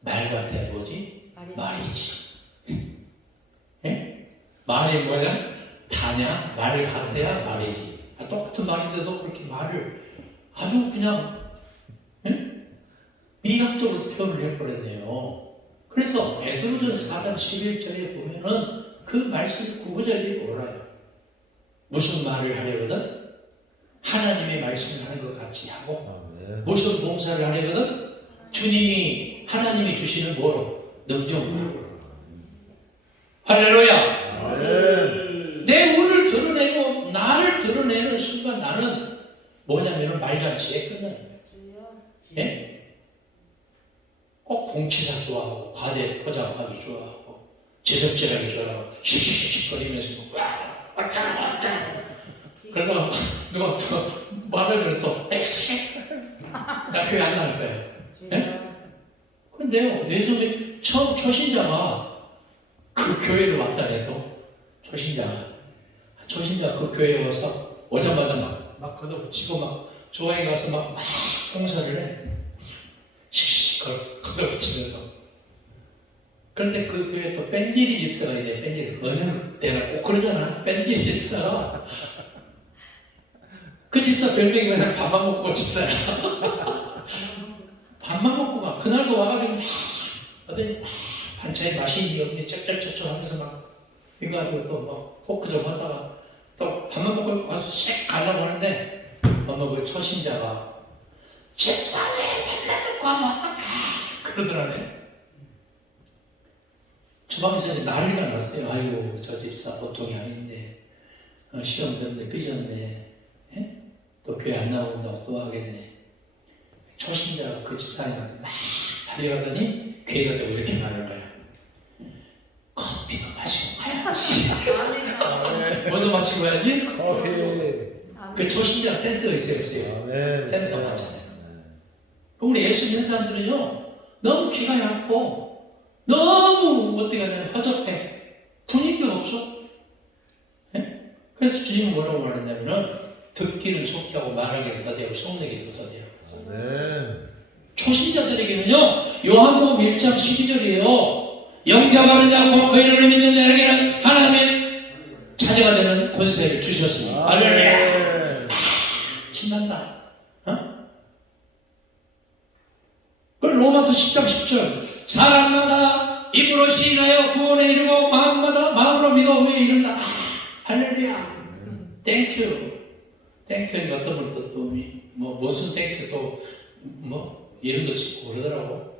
말 같아 뭐지? 말이지. 예? 말이 뭐냐? 다냐? 말 같아야 말이지. 똑같은 말인데도 그렇게 말을 아주 그냥 예? 미학적으로 표현을 해버렸네요. 그래서 베드로전서 4장 11절에 보면은 그 말씀 구구절이 뭐라요? 무슨 말을 하려거든? 하나님의 말씀을 하는 것 같이 하고 아멘. 무슨 봉사를 하려거든? 주님이 하나님이 주시는 뭐로? 능력으로. 할렐루야. 아멘. 내 운을 드러내고 나를 드러내는 순간 나는 뭐냐면은 말잔치에 끝나는 거예요. 예? 꼭 공치사 좋아하고 과대 포장하기 좋아하고 제적질하기 좋아하고 슉슉슉슉거리면서 왔다 그러다가 누가 또 말하면 또 엑시 나 교회 안 나올 거예요. 예? 근데요 예수님 처음 초신자가 그 교회를 왔다네도 초신자가 그 교회에 와서 오자마자 막 걷어붙이고 막 조항에 가서 막 봉사를 해. 씩씩 걷어붙이면서. 그런데 그 교회에 또 뺀질이 집사가 있네. 뺀질 어느 때나 꼭 그러잖아. 뺀질 집사가. 그 집사 별명이 그냥 밥만 먹고 가 집사야. 밥만 먹고 가. 그날도 와가지고 막 어디 반찬에 맛있는 게 쩍쩍쩍쩍 하면서 막 이거 가지고 또 뭐 토크 좀 하다가 또 밥만 먹고 와서 씩 가려고 하는데 어머 그 초신자가 집사님 밥만 먹고 하면 어떡해 그러더라네. 주방에서 난리가 났어요. 아이고 저 집사 보통이 아닌데 시험 때문에 삐졌네. 예? 또 교회 안 나온다고 또 하겠네. 초신자가 그 집사님한테 막 달려가더니 교회가 되고 이렇게 말을 거야. 커피도 마시고 가야지. 뭐도 마시고 가야지? 커피. 그 초신자가 센스가 있어요, 없어요? 아멘. 센스가 많잖아요. 우리 예수 믿는 사람들은요, 너무 기가 얇고, 너무 어떻게 하냐면 허접해. 분위기가 없어. 예? 그래서 주님은 뭐라고 말했냐면은, 듣기는 속히 하고 말하기는 더디하고 속내기도 더디하고. 아멘. 초신자들에게는요, 요한복음 1장 12절이에요. 영접하는 자고 그 이름을 믿는 자에게는 하나님의 자녀가 되는 권세를 주셨으니. 할렐루야. 신난다. 어? 그 로마서 10장 10절. 사람마다 입으로 시인하여 구원에 이르고 마음으로 믿어 후에 이른다. 할렐루야. 땡큐. 땡큐는 어떤 분도 또 무슨 땡큐 또 이름도 짓고 그러더라고.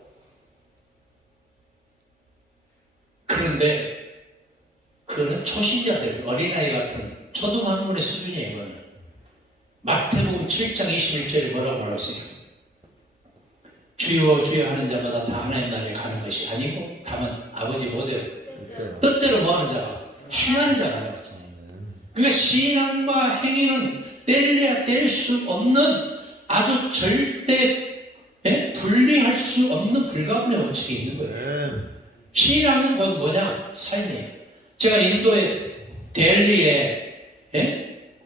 그런데 그거는 초신자들, 어린아이 같은 초등학문의 수준이에요. 이거는. 마태복음 7장 21절에 뭐라고 말했어요? 주여 주여 하는 자마다 다 하나님 나라에 가는 것이 아니고 다만 아버지 뭐대로? 뜻대로 뭐 하는 자가? 행하는 자가 하는 거죠. 그러니까 신앙과 행위는 뗄래야 뗄 수 없는 아주 절대 분리할 수 없는 불가분의 원칙이 있는 거예요. 신앙은 곧 뭐냐? 삶이에요. 제가 인도의 델리에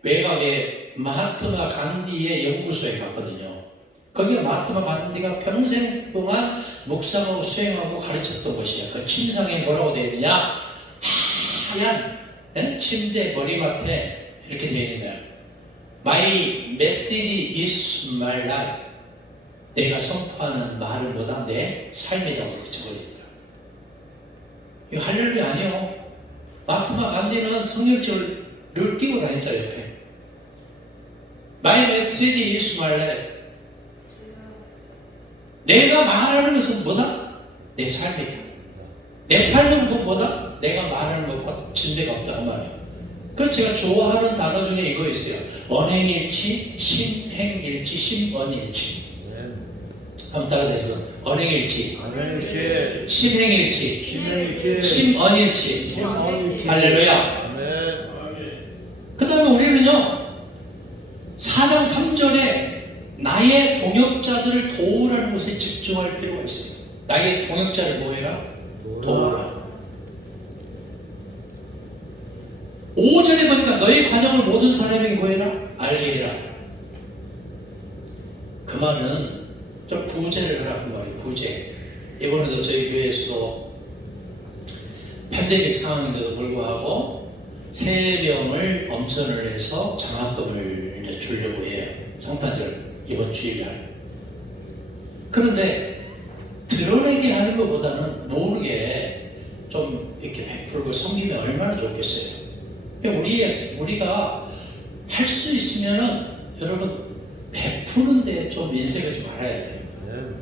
외곽에 마하트마 간디의 연구소에 갔거든요. 거기에 마하트마 간디가 평생 동안 묵상하고 수행하고 가르쳤던 곳이에요. 그 침상에 뭐라고 되어 있느냐? 하얀 침대 머리맡에 이렇게 되어 있는 거예요. My message is my life. 내가 선포하는 말은 뭐다? 내 삶이라고 이렇게 적어져 있더라고요. 이거 할렐루야 아니에요. 마하트마 간디는 성경책을 늘 끼고 다녔죠, 옆에. My message is my life. 내가 말하는 것은 뭐다? 내 삶이다. 내 삶은 그 뭐다? 내가 말하는 것과 진대가 없다는 말이에요. 그래서 제가 좋아하는 단어 중에 이거 있어요. 언행일치, 심행일치, 심언일치. 한번 따라서 해서 언행일치, 심행일치, 심언일치. 할렐루야. 그 다음에 우리는요 4장 3절에 나의 동역자들을 도우라는 것에 집중할 필요가 있어요. 나의 동역자를 뭐해라? 도우라. 5절에 보니까 너의 관용을 모든 사람에게 뭐해라? 알게 해라. 그 말은 좀 구제를 하라는 말이에요. 구제. 이번에도 저희 교회에서도 팬데믹 상황인데도 불구하고 3명을 엄선을 해서 장학금을 이제 주려고 해요. 성탄절 이번 주일날. 그런데 드러내게 하는 것보다는 모르게 좀 이렇게 베풀고 섬기면 얼마나 좋겠어요. 우리가 할 수 있으면은 여러분 베푸는데 좀 인색을 좀 알아야 돼요.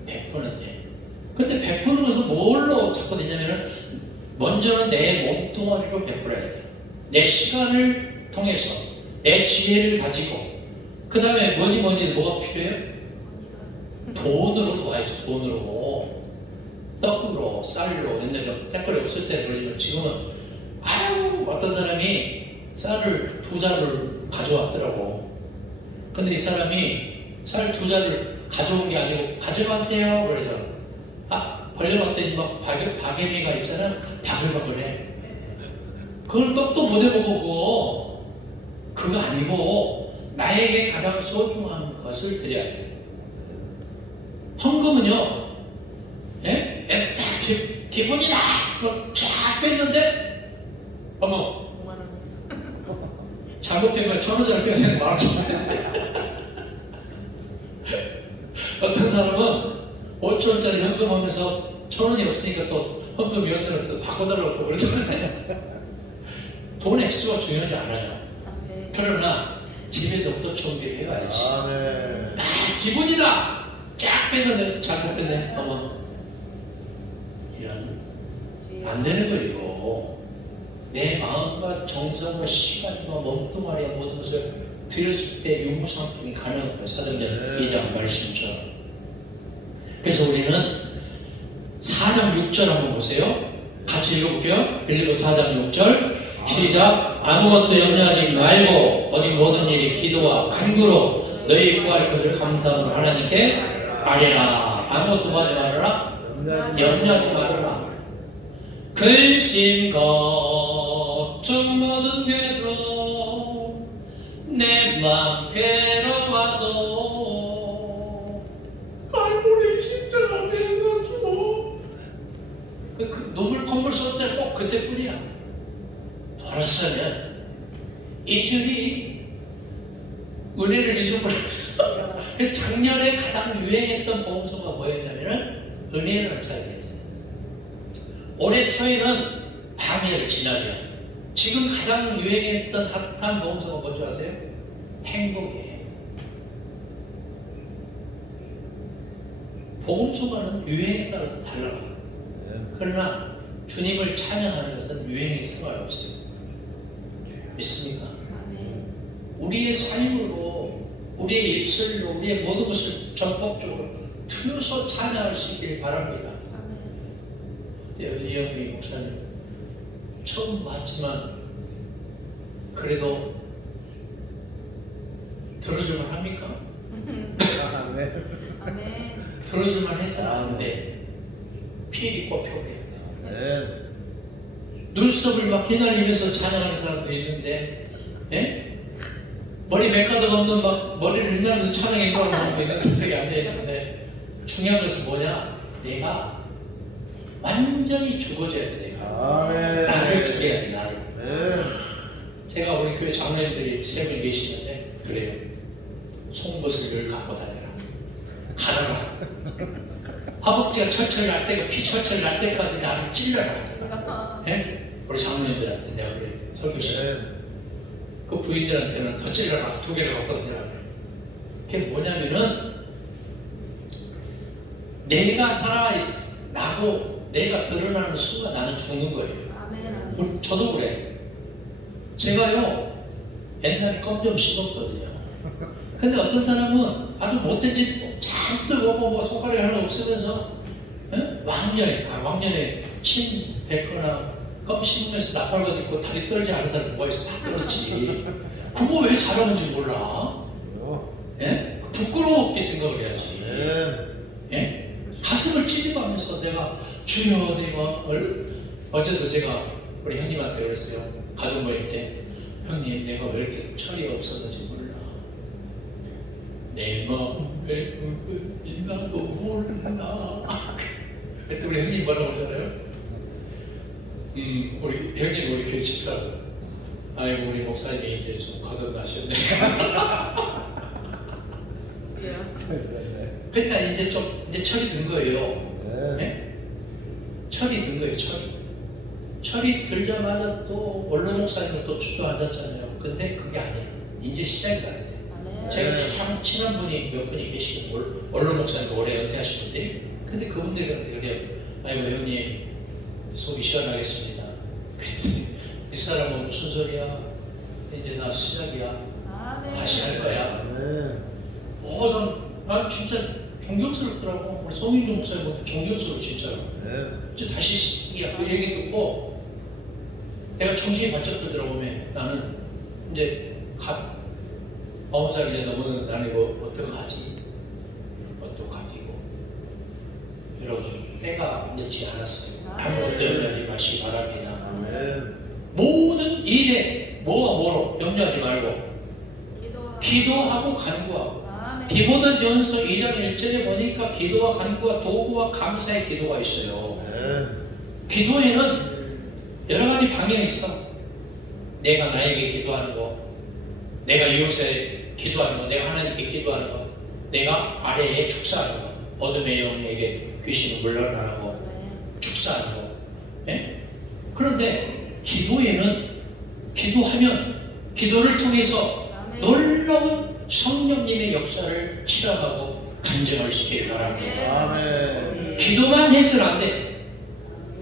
베푸는데. 근데 베푸는 것은 뭘로 자꾸 되냐면은 먼저는 내 몸뚱아리로 베풀어야 돼요. 내 시간을 통해서 내 지혜를 가지고 그 다음에 뭐니 뭐가 필요해요? 돈으로 도와야지. 돈으로 떡으로 쌀로. 옛날에 떡거리 없을 때는 그러지만 지금은 아유 어떤 사람이 쌀을 2자루를 가져왔더라고. 근데 이 사람이 쌀 2자루를 가져온 게 아니고 가져가세요 그래서 벌려봤더니 막 박애미가 있잖아. 바글바글해. 그걸 떡도 못 해먹고 그거 아니고 나에게 가장 소중한 것을 드려야 돼요. 헌금은요, 예? 딱 기분이다! 쫙 뺐는데, 어머, 5만 잘못 뺀 거야. 1,000원짜리 빼야 되는 10,000원. 어떤 사람은 5,000원짜리 헌금하면서 1,000원이 없으니까 또 헌금위원회를 또 바꿔달라고 또 그러더라고요. 돈 액수가 중요하지 않아요. 그러나 집에서부터 준비를 해봐야지. 아멘. 기분이다! 쫙 뺐는데 잘못 뺐네. 어머, 이런 안 되는 거예요. 내 마음과 정성과 시간과 몸뚱아리와 모든 것을 드렸을 때 유무상통이 가능한 거예요. 사도행전 2장 말씀처럼. 그래서 우리는 4장 6절 한번 보세요. 같이 읽어볼게요. 빌립보 4장 6절 시작. 아무것도 염려하지 말고 오직 모든 일이 기도와 간구로 너희 구할 것을 감사하는 하나님께 아뢰라. 아무것도 하지 말아라. 염려하지 말아라. 근심 걱정 모든 괴로 내 맘 괴로워도 우리 심장하면서 주고 그 눈물 콧물 쏟을 때 꼭 그때뿐이야. 돌아서면 이들이 은혜를 잊어버려. 작년에 가장 유행했던 보험소가 뭐였냐면은 은혜라는 차이였어요. 올해 초에는 방해를 지나면 지금 가장 유행했던 핫한 보험소가 뭔지 아세요? 행복이에요. 복음소가는 유행에 따라서 달라요. 그러나 주님을 찬양하는 것은 유행에 상관없어요. 믿습니까? 우리의 삶으로, 우리의 입술로, 우리의 모든 것을 전폭적으로 틀어서 찬양할 수 있기를 바랍니다. 이영미 목사님 처음 봤지만 그래도 들어줄만 합니까? 들어줄만 해서 나는데 피해이 꼽혀오게 눈썹을 막 휘날리면서 찬양하는 사람도 있는데, 예? 머리 맥가득 없는 막 머리를 휘날리면서 찬양했다는 사람도 있는데 되게 앉아있는데 중요한 것은 뭐냐? 내가 완전히 죽어져야 돼. 내가 나를 죽여야 돼. 나를. 제가 우리 교회 장로님들이 3분 계시는데 그래요. 송곳을 늘 갖고 다녀라. 가라라. 허벅지가 철철 날 때고 피 철철 날 때까지 나를 찔러라. 예? 우리 장로님들한테 내가 그래 설교시. 그 부인들한테는 더 찔러라. 2개를 갖고 다니라. 그게 뭐냐면은 내가 살아있어. 나고 내가 드러나는 순간 나는 죽는 거예요. 저도 그래. 제가요 옛날에 껌 좀 씹었거든요. 근데 어떤 사람은 아주 못된 짓 잔뜩 먹고 뭐 손가락이 하나 없으면서 왕년에 침 뱉거나 껌 씹으면서 나팔 걷고 다리 떨지 않은 사람이 뭐가 있어. 다 그렇지. 그거 왜 잘하는지 몰라. 예? 부끄러웠게 생각을 해야지. 예? 가슴을 찌르면서 내가 주여 내가 어제도 제가 우리 형님한테 그랬어요. 가족 모임 때 형님 내가 왜 이렇게 철이 없었는지 몰라. 내 마음에 울는지 나도 몰라. 그때 우리 형님 뭐라고 하잖아요? 우리 형님 우리 교회 집사고 아이고 우리 목사님이 이제 좀 거듭나셨네. 그러니까 이제 철이 든 거예요. 네? 철이 든 거예요. 철이 들자마자 또 원로 목사님을 또 추도하셨잖아요. 근데 그게 아니에요. 이제 시작이 안 돼요. 아멘. 제가 참 친한 분이 몇 분이 계시고 원로 목사님 올해 은퇴하신 분데, 근데 그분들한테 그래요. 아이고 형님 속이 시원하겠습니다. 그랬더니 이 사람은 무슨 소리야? 이제 나 시작이야. 아멘. 다시 할 거야. 아멘. 난 진짜 존경스럽더라고. 우리 송인종 목사님한테 존경스러워 진짜로. 네. 이제 다시 시작이야. 그 얘기 듣고 내가 정신이 바짝 들더라고요. 나는 이제 갓 9살 이제 넘어는 나는 이거 어떡하지? 어떡하지고 여러분 때가 늦지 않았어요. 아무것도 염려하지 마시기 바랍니다. 아멘. 모든 일에 뭐와 뭐로 염려하지 말고 기도하고 간구하고. 아멘. 디모데전서 2장 1절에 보니까 기도와 간구와 도구와 감사의 기도가 있어요. 네. 기도에는 여러 가지 방향이 있어. 내가 나에게 기도하는 거, 내가 이웃에 기도하는 거, 내가 하나님께 기도하는 거, 내가 아래에 축사하는 거, 어둠의 영에게 귀신을 물러나라고 축사하는 거. 예? 그런데 기도에는 기도하면 기도를 통해서 놀라운 성령님의 역사를 체험하고 간증할 수 있기를 바랍니다. 아멘. 기도만 해서는 안 돼.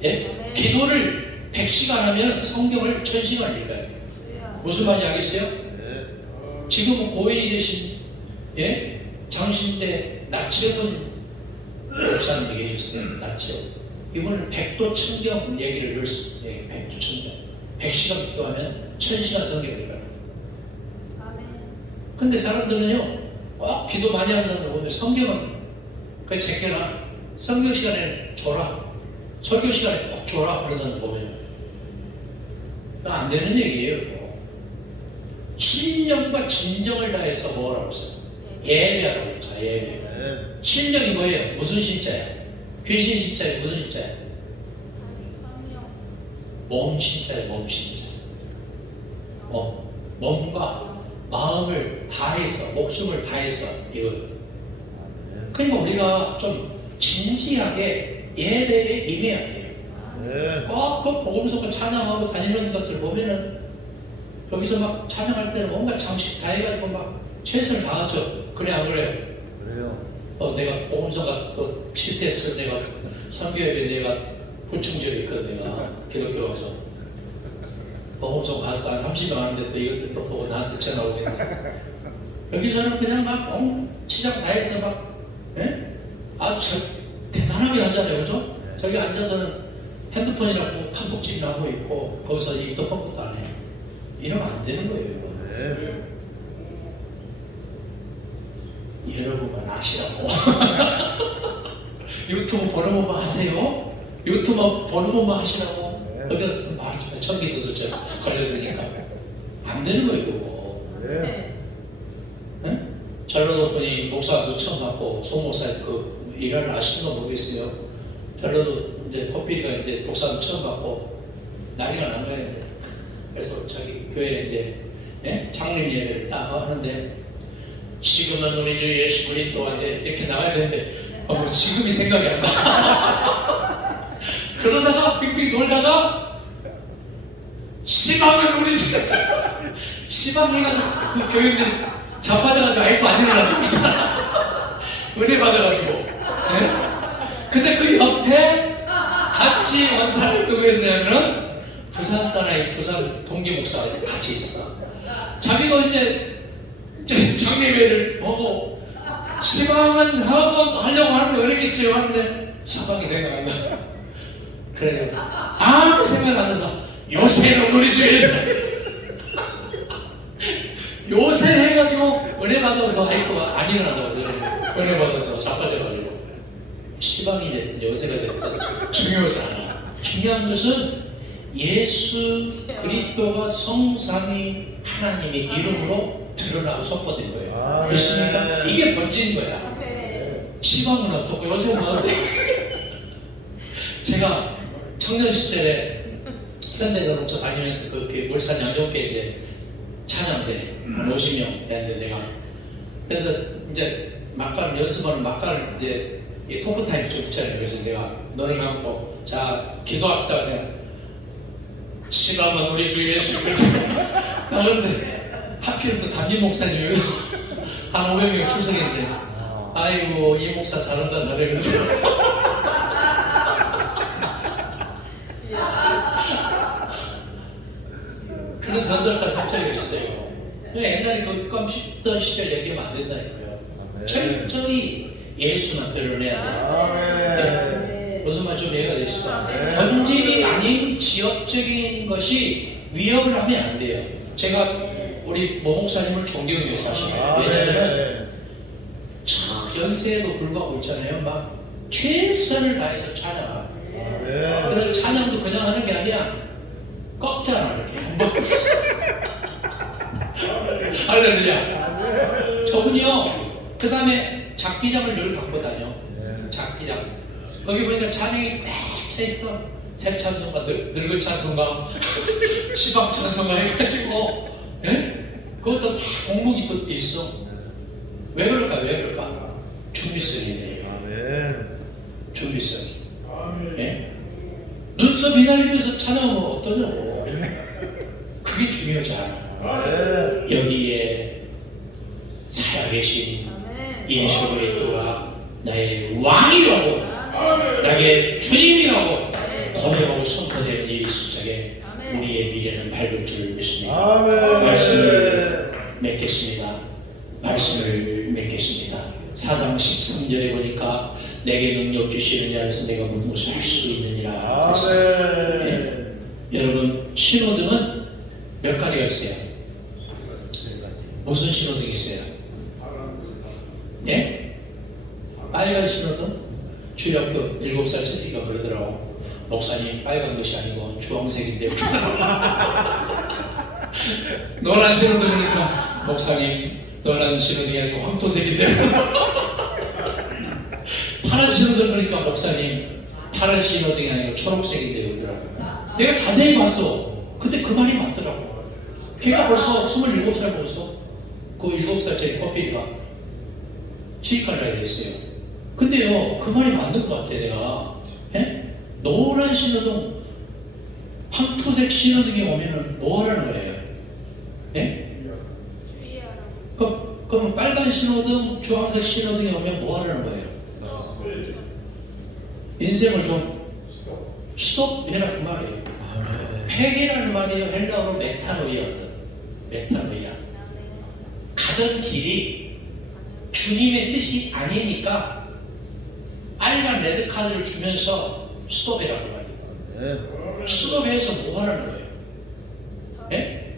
예? 기도를 100시간 하면 성경을 1000시간 읽어야 돼요. 무슨 말인지 알겠어요? 네. 지금은 고인이 되신 장신대 나치엽은 목사님이 계셨어요. 나치엽. 이분은 백도 청경 얘기를 늘 예, 백도 청경. 100시간 기도하면 1000시간 성경을 읽어요. 근데 사람들은요, 꼭 기도 많이 하는 사람들 보면 성경은 그 제껴놔. 성경 시간에 줘라. 설교 시간에 꼭 줘라. 그런 사람들 보면. 안 되는 얘기예요. 이거. 신령과 진정을 다해서 뭐라고 써요? 예배하라고 했죠. 예배. 네. 신령이 뭐예요? 무슨 신자야? 귀신 신자야? 무슨 신자야? 몸 신자야. 몸 신자. 몸과 마음을 다해서, 목숨을 다해서 이거. 그러니까 우리가 좀 진지하게 예배에 임해야 돼요. 네. 그 복음서가 찬양하고 다니는 것들 보면은 여기서 막 찬양할 때는 뭔가 장식 다 해가지고 막 최선을 다하죠. 그래 안 그래요? 그래요. 또 내가 복음서가 또 실패했을 내가 선교회에 내가 부충지에 있거든. 내가 기독교 가서 복음서 가서 한 30명 하는데 또 이것들 또 보고 나한테 전화 오겠네. 여기서는 그냥 막 치장 다 해서 막 아주 대단하게 하잖아요. 그죠? 저기 앉아서는 핸드폰이라고 칸톡질이나 하고 있고 거기서 입도 뻥끗도 안 해. 이러면 안 되는 거예요. 이거. 네. 여러분만 아시라고. 유튜브 보는 것만 하세요. 유튜브 보는 것만 하시라고. 어디 가서 말하지 마. 천기도수처럼 걸려드니까. 안 되는 거예요. 이거. 네. 네? 전라도 분이 목사와서 처음 받고 송 목사 그 일을 아시는 거 모르겠어요. 전라도 이제 코피리가 이제 목사도 처음 받고 난리가 난 거예요. 그래서 자기 교회에 이제 장림 예배를 딱 하는데 지금은 우리 주 예수 그리스도한테 이렇게 나가야 되는데 뭐 지금이 생각이 안 나. 그러다가 빙빙 돌다가 시방은 우리 집에서 시방 해가지고 그 교인들이 자빠져가지고 아직도 안 일어나고 있잖아. 은혜 받아가지고. 네? 근데 그 옆에 같이 온 사람이 누구였냐면은 부산 사나이 부산 동기 목사가 같이 있어. 자기도 이제 장례회를 보고 시방은 하려고 하는데 왜 이렇게 치려 하는데 시방이 생각 안 나. 그래서 아무 생각 안 나서 요새는 우리 주에서 요새 해가지고 은혜 받아서 아이고 안 일어난다고 은혜 받아서 자빠져가지고 시방이 됐든 요새가 됐든 중요하지 않아. 중요한 것은 예수 그리스도가 성삼위 하나님의 이름으로 드러나고 선포된 거예요. 믿습니까? 이게 번진 거야. 시방은 어떻고 요새는 어떻고. 제가 청년 시절에 현대자동차 다니면서 그 물산 양종계 이제 찬양대 한 50명 되는데 내가 그래서 이제 막간 연습하는 막간을 이제 토크 타임 좀 있잖아요. 그래서 내가 너를 갖고 자, 기도합시다. 그냥. 시감은 우리 주 예수 그리스도. 나 그런데 하필 또 담임 목사님이 한 500명 출석했는데 아이고 이 목사 잘한다 잘해 그러더라고요. 그런 전설까지 합쳐져 있어요. 옛날에 그 껌 씹던 시절 얘기하면 안 된다니까요. 철저히 예수만 드러내야 돼요. 네. 무슨 말 좀 이해가 되시죠? 본질이 아닌 지역적인 것이 위협을 하면 안 돼요. 제가 우리 모 목사님을 존경해요 사실. 왜냐면은 연세에도 불구하고 있잖아요. 막 최선을 다해서 찬양하고. 그래서 찬양도 그냥 하는 게 아니야. 꺾잖아 이렇게 한번. 할렐루야. 저분이요. 그 다음에 작기장을 늘 갖고 다녀. 작기장. 거기 보니까 찬양이 꽉 차 있어. 새 찬송가, 늙은 찬송가, 시방 찬송가 해가지고, 예? 그것도 다 공목이 또 있어. 왜 그럴까? 왜 그럴까? 준비성이에요. 준비성. 예? 눈썹 휘날리면서 찬양하면 어떠냐고. 그게 중요하지 않아. 여기에 살아계신 예수 그리스도가 나의 왕이라고, 나의 주님이라고 고백하고 선포되는 일이 있을 적에 우리의 미래는 밝을 줄 믿습니다. 말씀을 맺겠습니다. 말씀을 맺겠습니다. 4장 13절에 보니까 내게 능력 주시느냐 해서 내가 모든 것을 할 수 있느니라. 네. 여러분 신호등은 몇 가지가 있어요? 무슨 신호등이 있어요? 네? 빨간 신호등? 주일학교 7살짜리 애가 그러더라고. 목사님 빨간 것이 아니고 주황색인데 노란 신호등이니까 목사님 노란 신호등이 아니고 황토색인데 파란 신호등 보니까 목사님 파란 신호등이 아니고 초록색인데 그러더라고. 내가 자세히 봤어. 근데 그 말이 맞더라고. 걔가 벌써 27살 먹었어. 그 7살짜리 꽃비리가 취직할 나이 됐어요. 근데요, 그 말이 맞는 것 같아, 내가. 예? 노란 신호등, 황토색 신호등이 오면은 뭐 하라는 거예요? 예? 그럼 빨간 신호등, 주황색 신호등이 오면 뭐 하라는 거예요? 인생을 좀 스톱해라 그 말이에요. 폐기라는 말이에요. 헬라어로 메타노이아거든. 메타노이아. 가던 길이 주님의 뜻이 아니니까 빨간 레드카드를 주면서 스톱해라고 말이에요. 스톱해서 뭐 하라는 거예요? 예?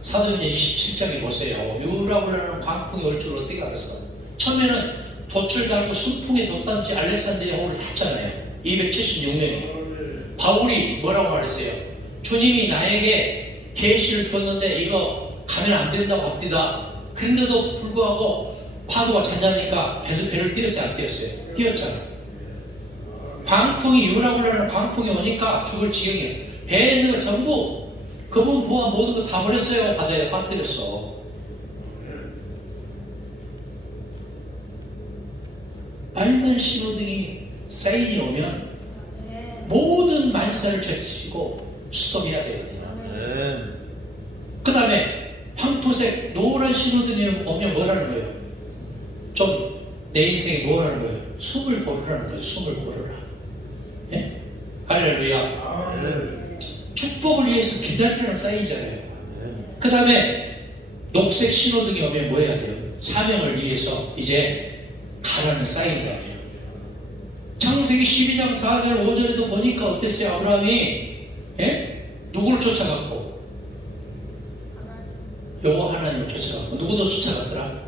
사도행전 27장에 보세요. 유라고 하는 광풍이 올 줄 어떻게 알았어? 처음에는 도출당하고 순풍에 뒀다든지 알렉산드리아 호를 탔잖아요. 276명이. 바울이 뭐라고 말했어요? 주님이 나에게 계시를 주었는데 이거 가면 안 된다고 합니다. 그런데도 불구하고 파도가 잔잔하니까 배를 띄었어요? 안 띄었어요? 띄었잖아. 광풍이 유라고 하는 광풍이 오니까 죽을 지경이에요. 배에 있는 거 전부 그분 보아 모든 거 다 버렸어요. 바다에 빠뜨렸어. 빨간 신호등이 사인이 오면 모든 만사를 제치고 스톱해야 되거든요. 그 다음에 황토색 노란 신호등이 오면 뭐라는 거예요? 좀 내 인생에 뭐라는 거예요? 숨을 고르라는 거예요. 숨을 고르라. 예? 할렐루야. 축복을 위해서 기다리는 사인이잖아요. 그 다음에 녹색 신호등이 오면 뭐 해야 돼요? 사명을 위해서 이제 가라는 사인이잖아요. 창세기 12장 4절 5절에도 보니까 어땠어요? 아브라함이 예? 누구를 쫓아갔고? 여호와 하나님을 쫓아갔고 누구도 쫓아갔더라?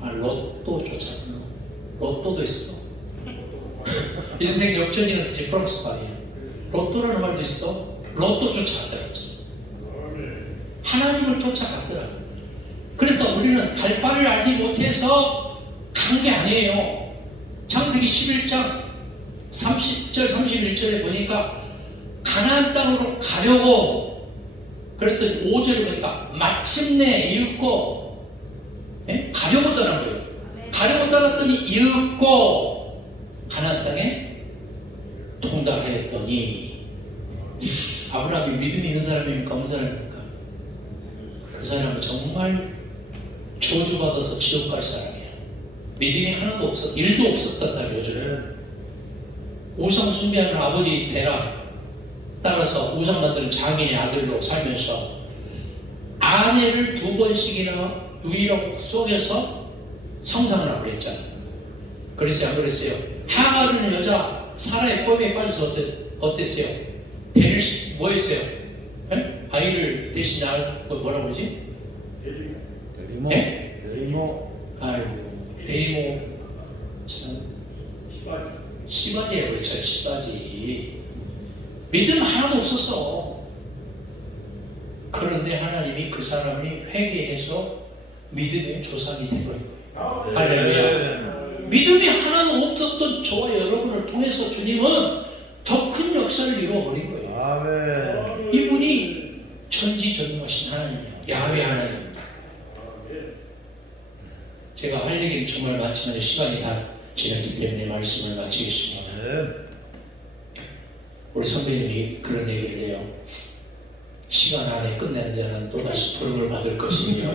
로또 쫓아갔고 로또도 있어. 인생 역전이라는 뜻이 프랑스 말이에요. 로또라는 말도 있어. 로또 쫓아갔더라. 하나님을 쫓아갔더라. 그래서 우리는 갈 바를 알지 못해서 간 게 아니에요. 창세기 11장 30절 31절에 보니까 가나안 땅으로 가려고 그랬더니 5절에 보니까 마침내 이윽고 예? 가려고 떠난 거예요. 가려고 떠났더니 이윽고 가나안 땅에 통달하였더니 아브라함이 믿음이 있는 사람입니까? 없는 사람입니까? 그 사람은 정말 저주받아서 지옥 갈 사람이에요. 믿음이 하나도 없었, 일도 없었던 사람이죠. 우상 숭배하는 아버지 대라 따라서 우상 만드는 장인의 아들로 살면서 아내를 2번씩이나 유일하고 속여서 성상을 하고 그랬잖아요. 그랬어요? 안 그랬어요? 하가르는 여자 사라의 꼴에 빠져서 어땠어요? 대를 뭐 했어요? 에? 아이를 대신 낳을 뭐라고 그러지? 대리모. 예? 대리모. 아이고 대리모 참 시바지예요. 그렇죠. 시바지. 믿음 하나도 없었어. 그런데 하나님이 그 사람이 회개해서 믿음의 조상이 되버린 거예요. 할렐루야. 믿음이 하나도 없었던 저와 여러분을 통해서 주님은 더 큰 역사를 이루어버린 거예요. 아멘. 이분이 전지전능하신 하나님이에요. 야훼 하나님. 제가 할 얘기는 정말 많지만 시간이 다 지났기 때문에 말씀을 마치겠습니다. 아멘. 우리 선배님이 그런 얘기를 해요. 시간 안에 끝내는 자는 또다시 부름을 받을 것이며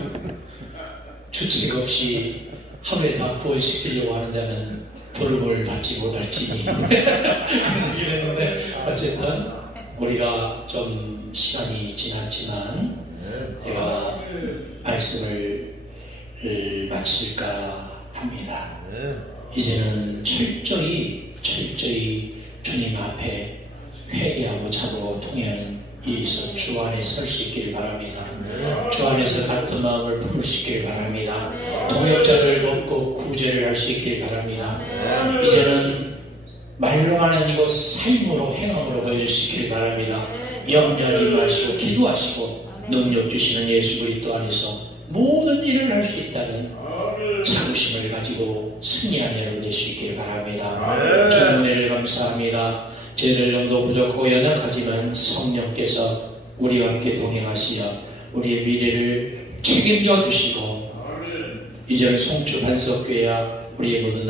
주책 없이 하루에 다 구원시키려고 하는 자는 부름을 받지 못할지니 그런 얘기를 했는데 어쨌든 우리가 좀 시간이 지났지만 제가 말씀을 마칠까 합니다. 이제는 철저히 주님 앞에 회개하고 자고 통회하는 일에서 주 안에 설 수 있기를 바랍니다. 주 안에서 같은 마음을 품을 수 있기를 바랍니다. 동역자를 돕고 구제를 할 수 있기를 바랍니다. 이제는 말로만 아니고 삶으로 행함으로 보여줄 수 있기를 바랍니다. 염려하지 마시고 기도하시고 능력 주시는 예수 그리스도 안에서 모든 일을 할 수 있다는 자부심을 가지고 승리하는 여러분 될 수 있기를 바랍니다. 주님 은혜를 감사합니다. 저희들 정도 부족하고 연약하지만 성령께서 우리와 함께 동행하시어 우리의 미래를 책임져 주시고 이제는 송주 반석교회와 우리의 모든